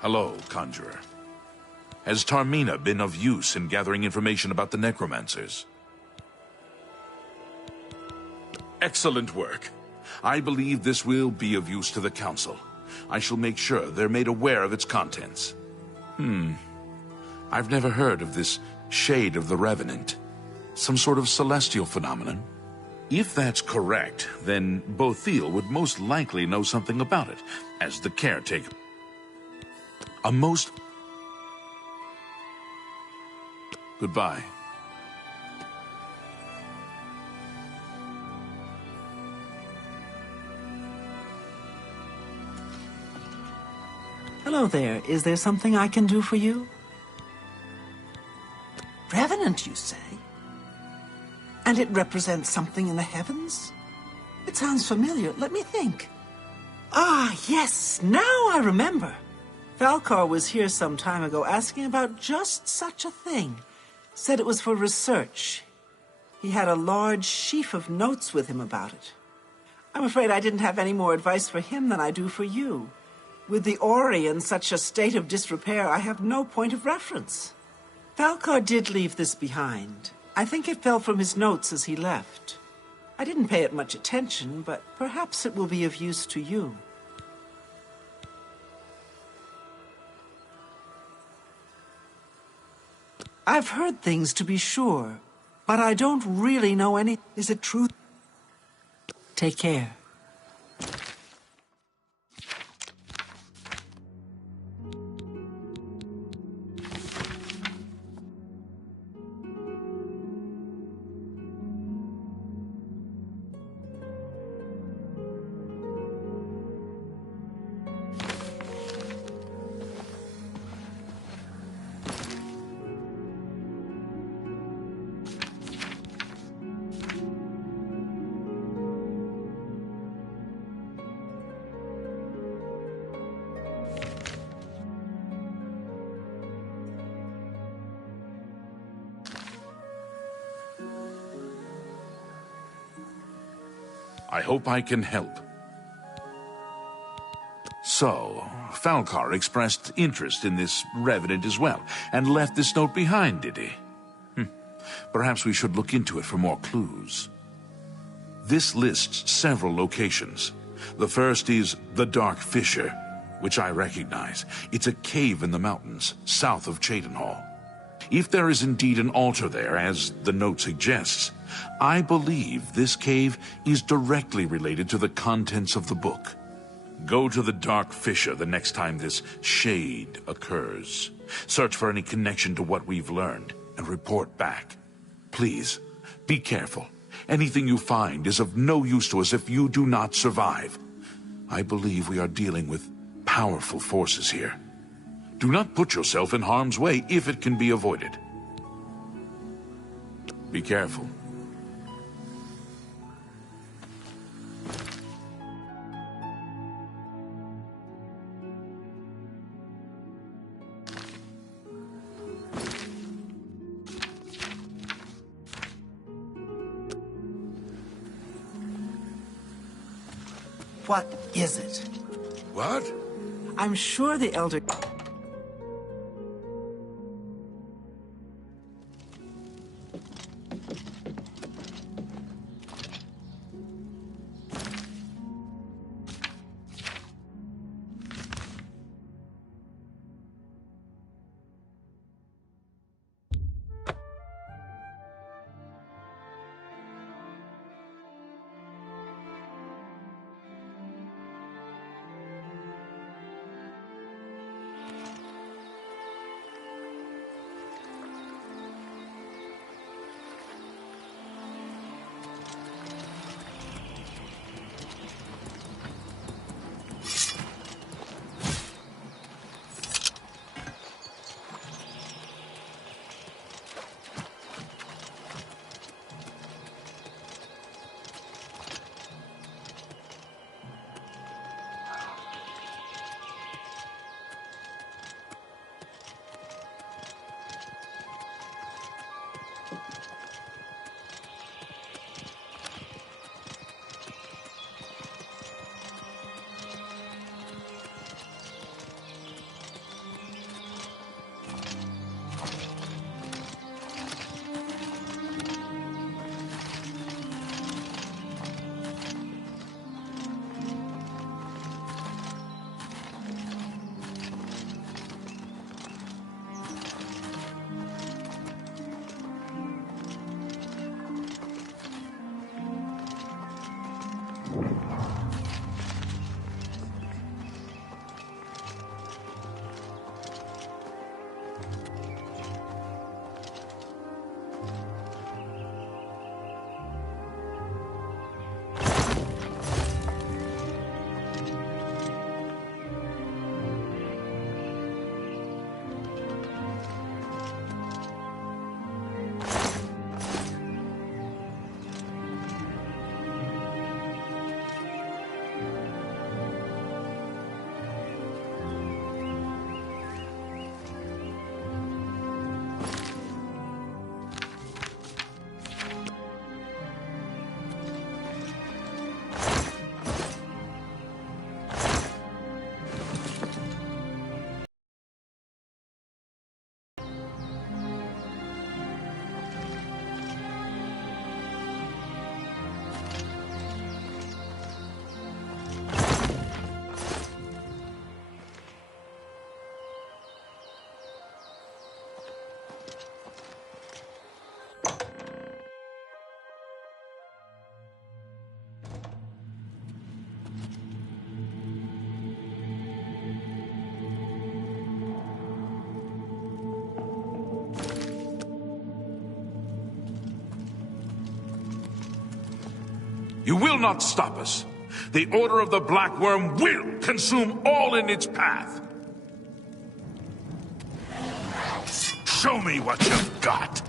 Hello, Conjurer. Has Tarmina been of use in gathering information about the necromancers? Excellent work. I believe this will be of use to the Council. I shall make sure they're made aware of its contents. I've never heard of this Shade of the Revenant. Some sort of celestial phenomenon? If that's correct, then Bothiel would most likely know something about it, as the caretaker. A most... Goodbye. Hello there. Is there something I can do for you? Revenant, you say? And it represents something in the heavens? It sounds familiar. Let me think. Ah, yes, now I remember. Falkar was here some time ago asking about just such a thing. Said it was for research. He had a large sheaf of notes with him about it. I'm afraid I didn't have any more advice for him than I do for you. With the Ori in such a state of disrepair, I have no point of reference. Falkar did leave this behind. I think it fell from his notes as he left. I didn't pay it much attention, but perhaps it will be of use to you. I've heard things, to be sure, but I don't really know any... Is it true? Take care. I hope I can help. So, Falkar expressed interest in this revenant as well, and left this note behind, did he? Perhaps we should look into it for more clues. This lists several locations. The first is the Dark Fissure, which I recognize. It's a cave in the mountains, south of Cheydinhal. If there is indeed an altar there, as the note suggests, I believe this cave is directly related to the contents of the book. Go to the Dark Fissure the next time this shade occurs. Search for any connection to what we've learned, and report back. Please, be careful. Anything you find is of no use to us if you do not survive. I believe we are dealing with powerful forces here. Do not put yourself in harm's way if it can be avoided. Be careful. What is it? What? I'm sure the Elder... You will not stop us. The Order of the Black Worm will consume all in its path. Show me what you've got.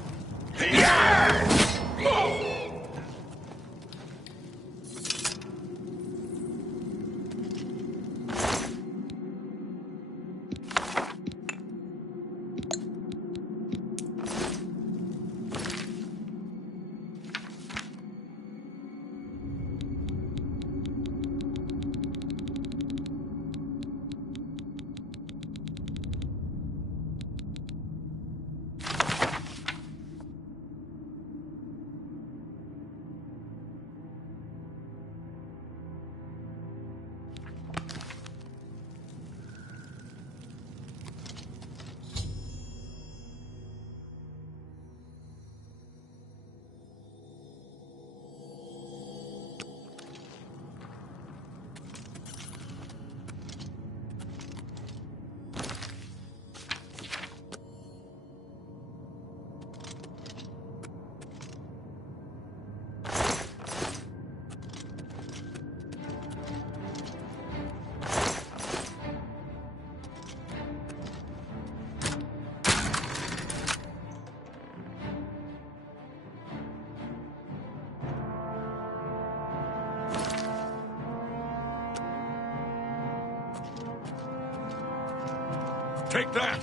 Take that!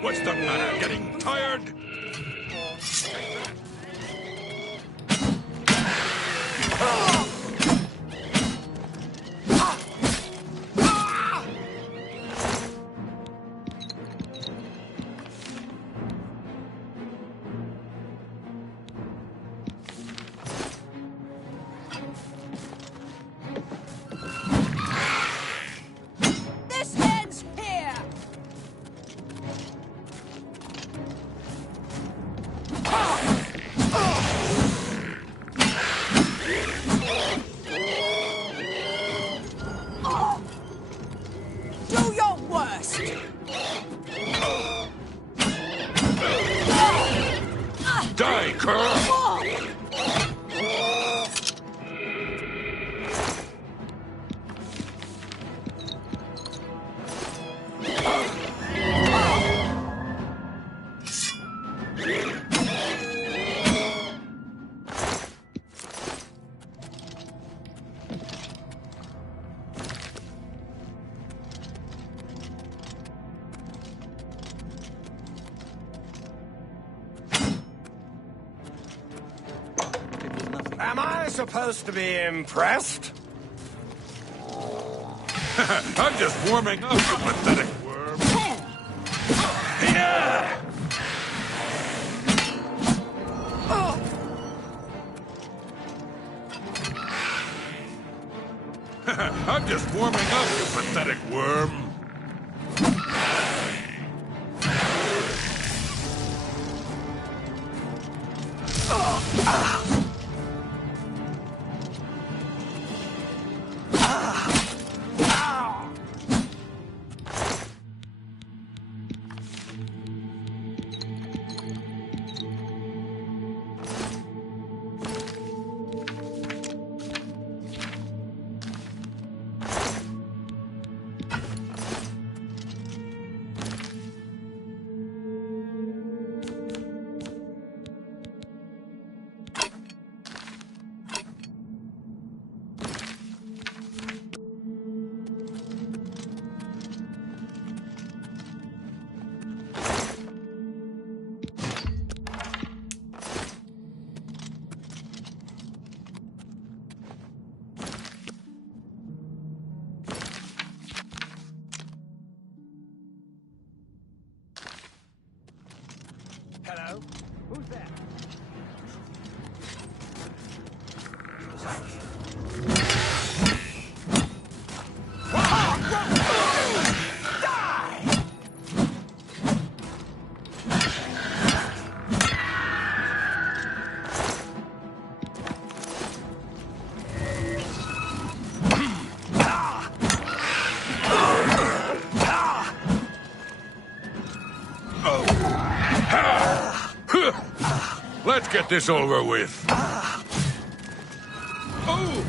What's the matter? Getting tired? This ends here! Do your worst! Die, Curl! Am I supposed to be impressed? I'm just warming up, you pathetic worm. Yeah! I'm just warming up, you pathetic worm. Hello? Who's there? Let's get this over with. Oh!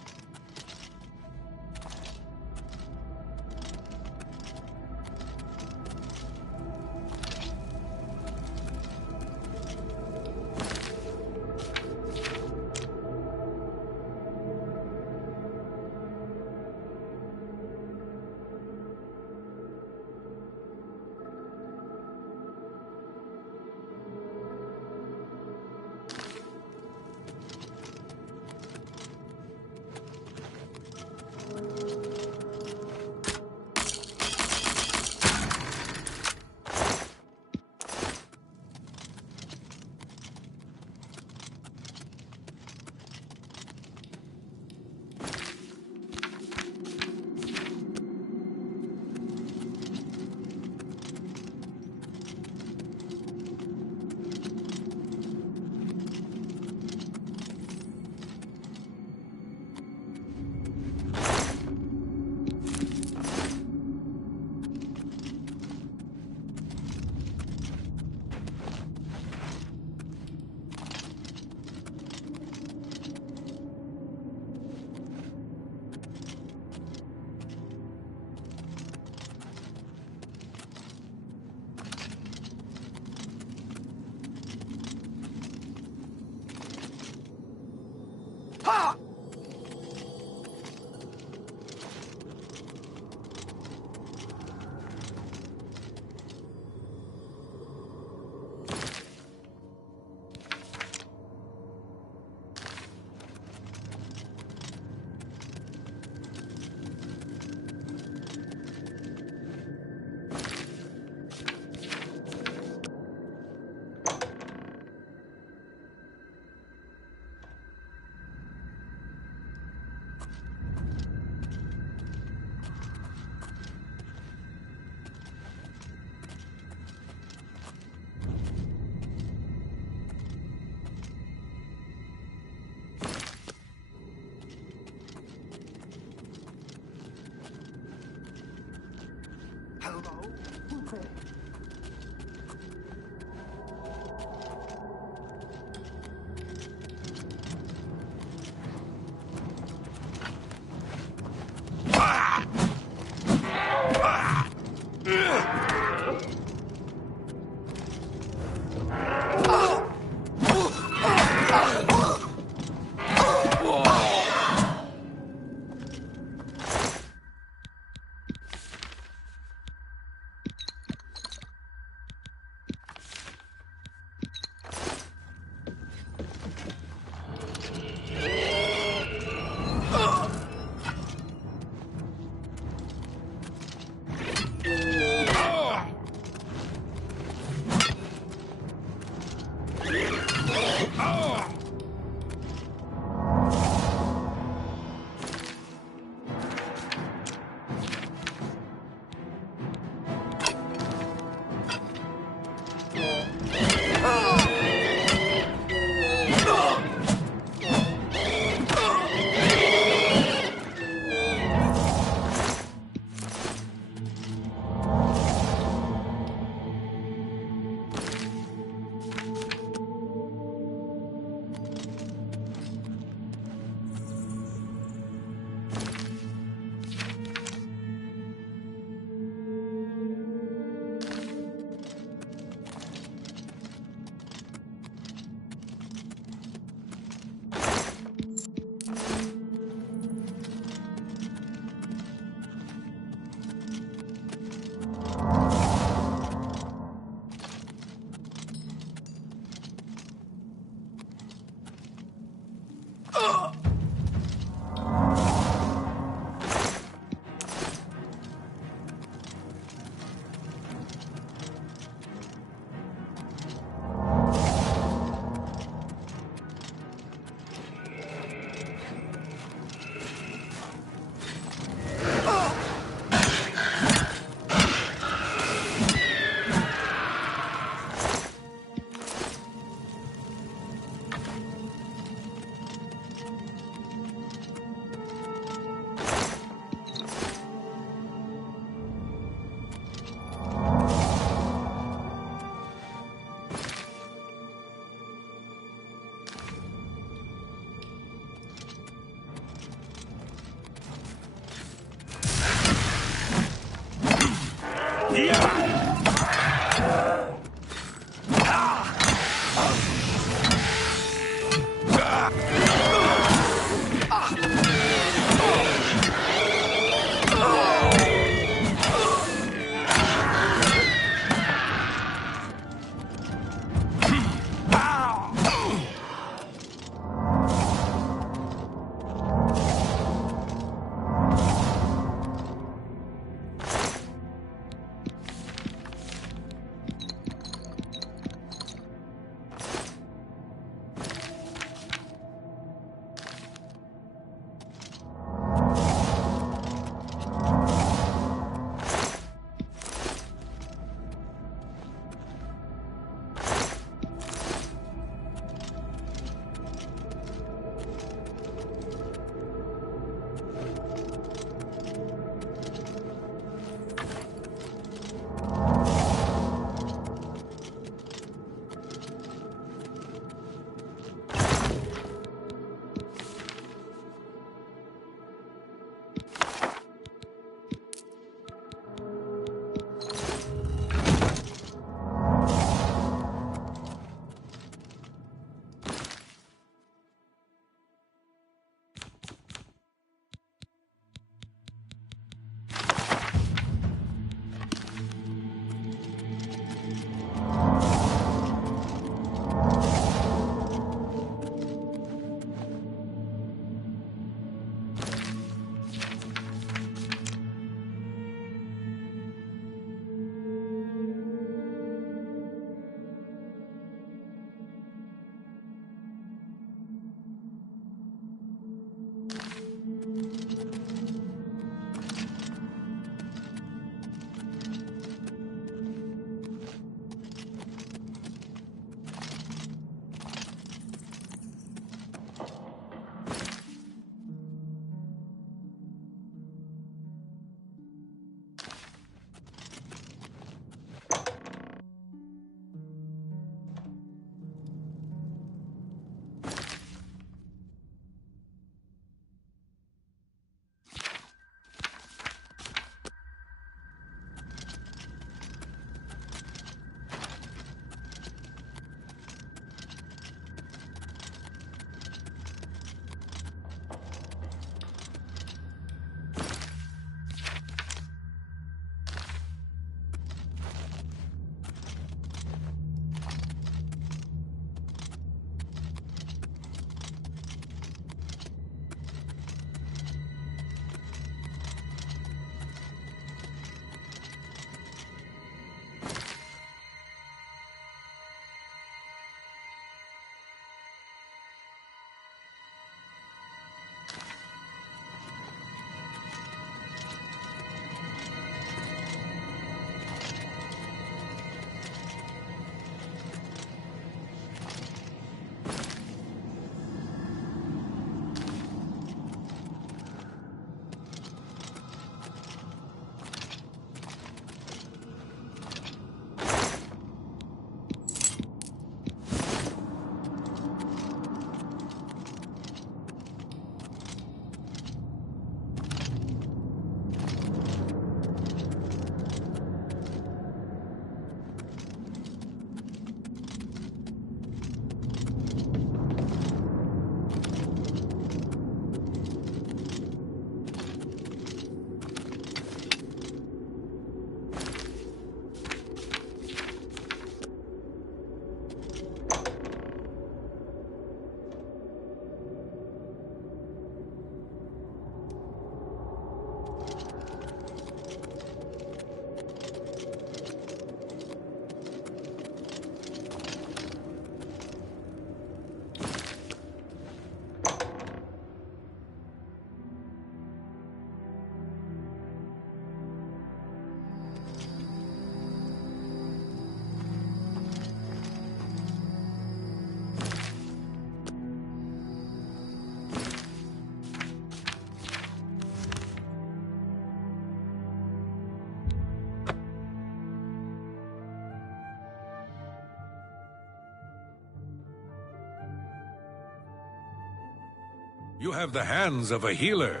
You have the hands of a healer.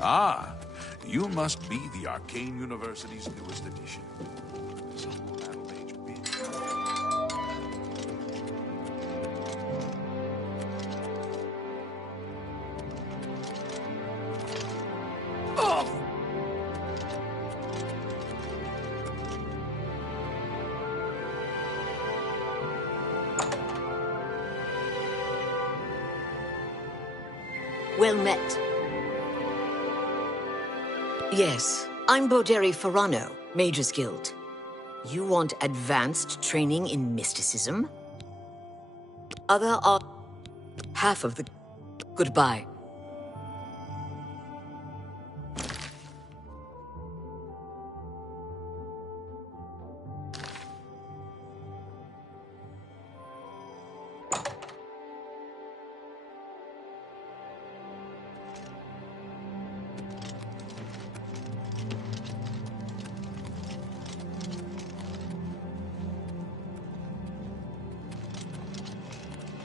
Ah, you must be the Arcane University's newest addition. So, Battle Mage Bin. Well met. Yes, I'm Boderi Ferrano, Mages Guild. You want advanced training in mysticism? Other are half of the... Goodbye.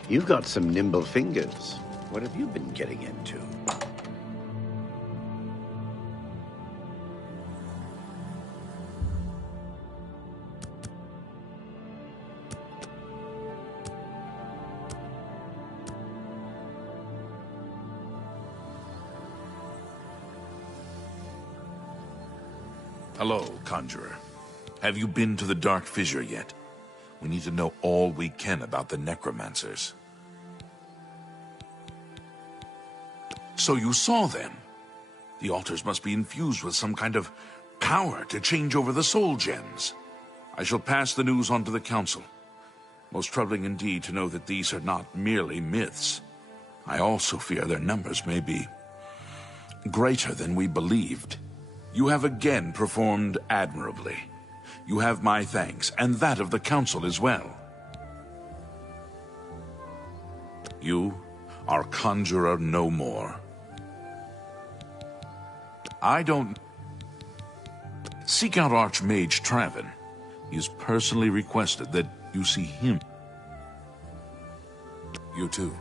You've got some nimble fingers. What have you been getting into? Hello, Conjurer. Have you been to the Dark Fissure yet? We need to know all we can about the necromancers. So you saw them? The altars must be infused with some kind of power to change over the soul gems. I shall pass the news on to the Council. Most troubling indeed to know that these are not merely myths. I also fear their numbers may be greater than we believed. You have again performed admirably. You have my thanks, and that of the Council as well. You are Conjurer no more. I don't... Seek out Archmage Traven. He has personally requested that you see him. You too.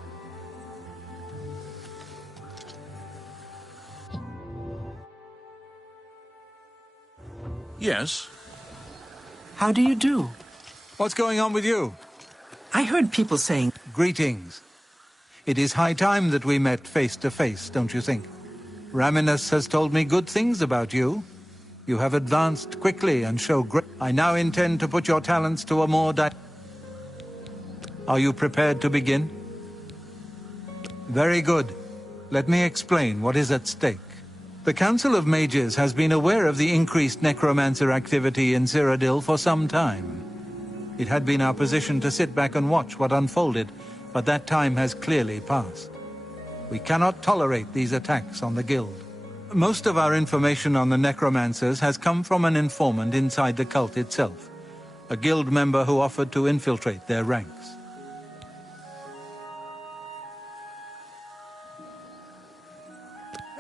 Yes? How do you do? What's going on with you? I heard people saying... Greetings. It is high time that we met face to face, don't you think? Raminus has told me good things about you. You have advanced quickly and show great... I now intend to put your talents to a more Are you prepared to begin? Very good. Let me explain what is at stake. The Council of Mages has been aware of the increased necromancer activity in Cyrodiil for some time. It had been our position to sit back and watch what unfolded, but that time has clearly passed. We cannot tolerate these attacks on the Guild. Most of our information on the necromancers has come from an informant inside the cult itself, a Guild member who offered to infiltrate their ranks.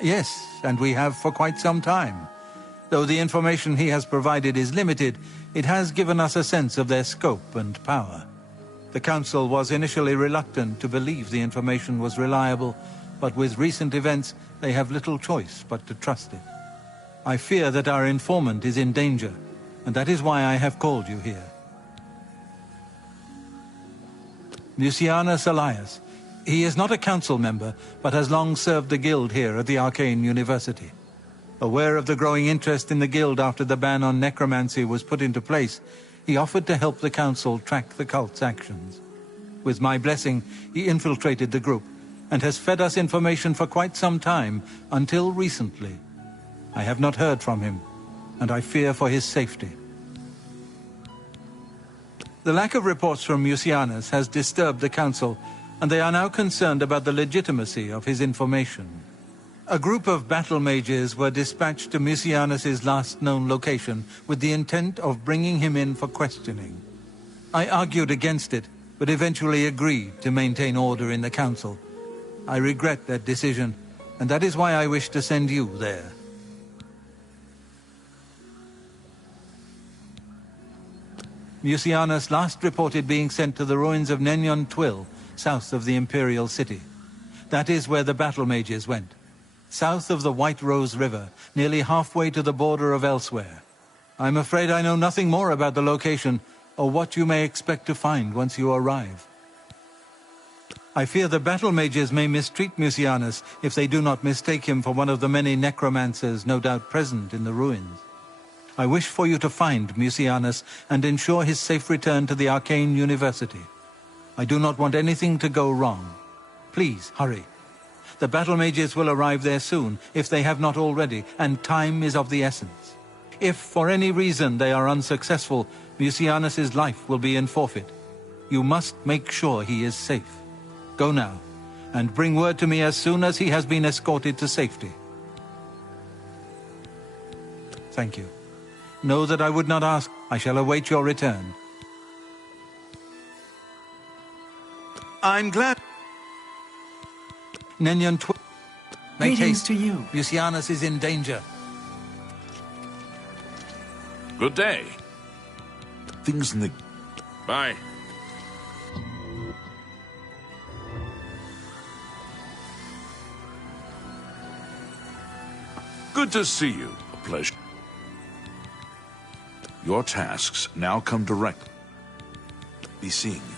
Yes, and we have for quite some time. Though the information he has provided is limited, it has given us a sense of their scope and power. The Council was initially reluctant to believe the information was reliable, but with recent events, they have little choice but to trust it. I fear that our informant is in danger, and that is why I have called you here. Lucianus Elias. He is not a council member, but has long served the Guild here at the Arcane University. Aware of the growing interest in the Guild after the ban on necromancy was put into place, he offered to help the Council track the cult's actions. With my blessing, he infiltrated the group, and has fed us information for quite some time, until recently. I have not heard from him, and I fear for his safety. The lack of reports from Mucianus has disturbed the Council, and they are now concerned about the legitimacy of his information. A group of battle mages were dispatched to Mucianus's last known location with the intent of bringing him in for questioning. I argued against it, but eventually agreed to maintain order in the Council. I regret that decision, and that is why I wish to send you there. Mucianus last reported being sent to the ruins of Nenyon Twill, south of the Imperial City. That is where the battle mages went. South of the White Rose River, nearly halfway to the border of elsewhere. I'm afraid I know nothing more about the location, or what you may expect to find once you arrive. I fear the battle mages may mistreat Mucianus if they do not mistake him for one of the many necromancers no doubt present in the ruins. I wish for you to find Mucianus and ensure his safe return to the Arcane University. I do not want anything to go wrong. Please, hurry. The battle mages will arrive there soon, if they have not already, and time is of the essence. If, for any reason, they are unsuccessful, Mucianus's life will be in forfeit. You must make sure he is safe. Go now, and bring word to me as soon as he has been escorted to safety. Thank you. Know that I would not ask. I shall await your return. I'm glad. Nenyon Make Greetings haste. to you. Mucianus is in danger. Good day. Things in the... Bye. Good to see you. A pleasure. Your tasks now come direct. Be seeing you.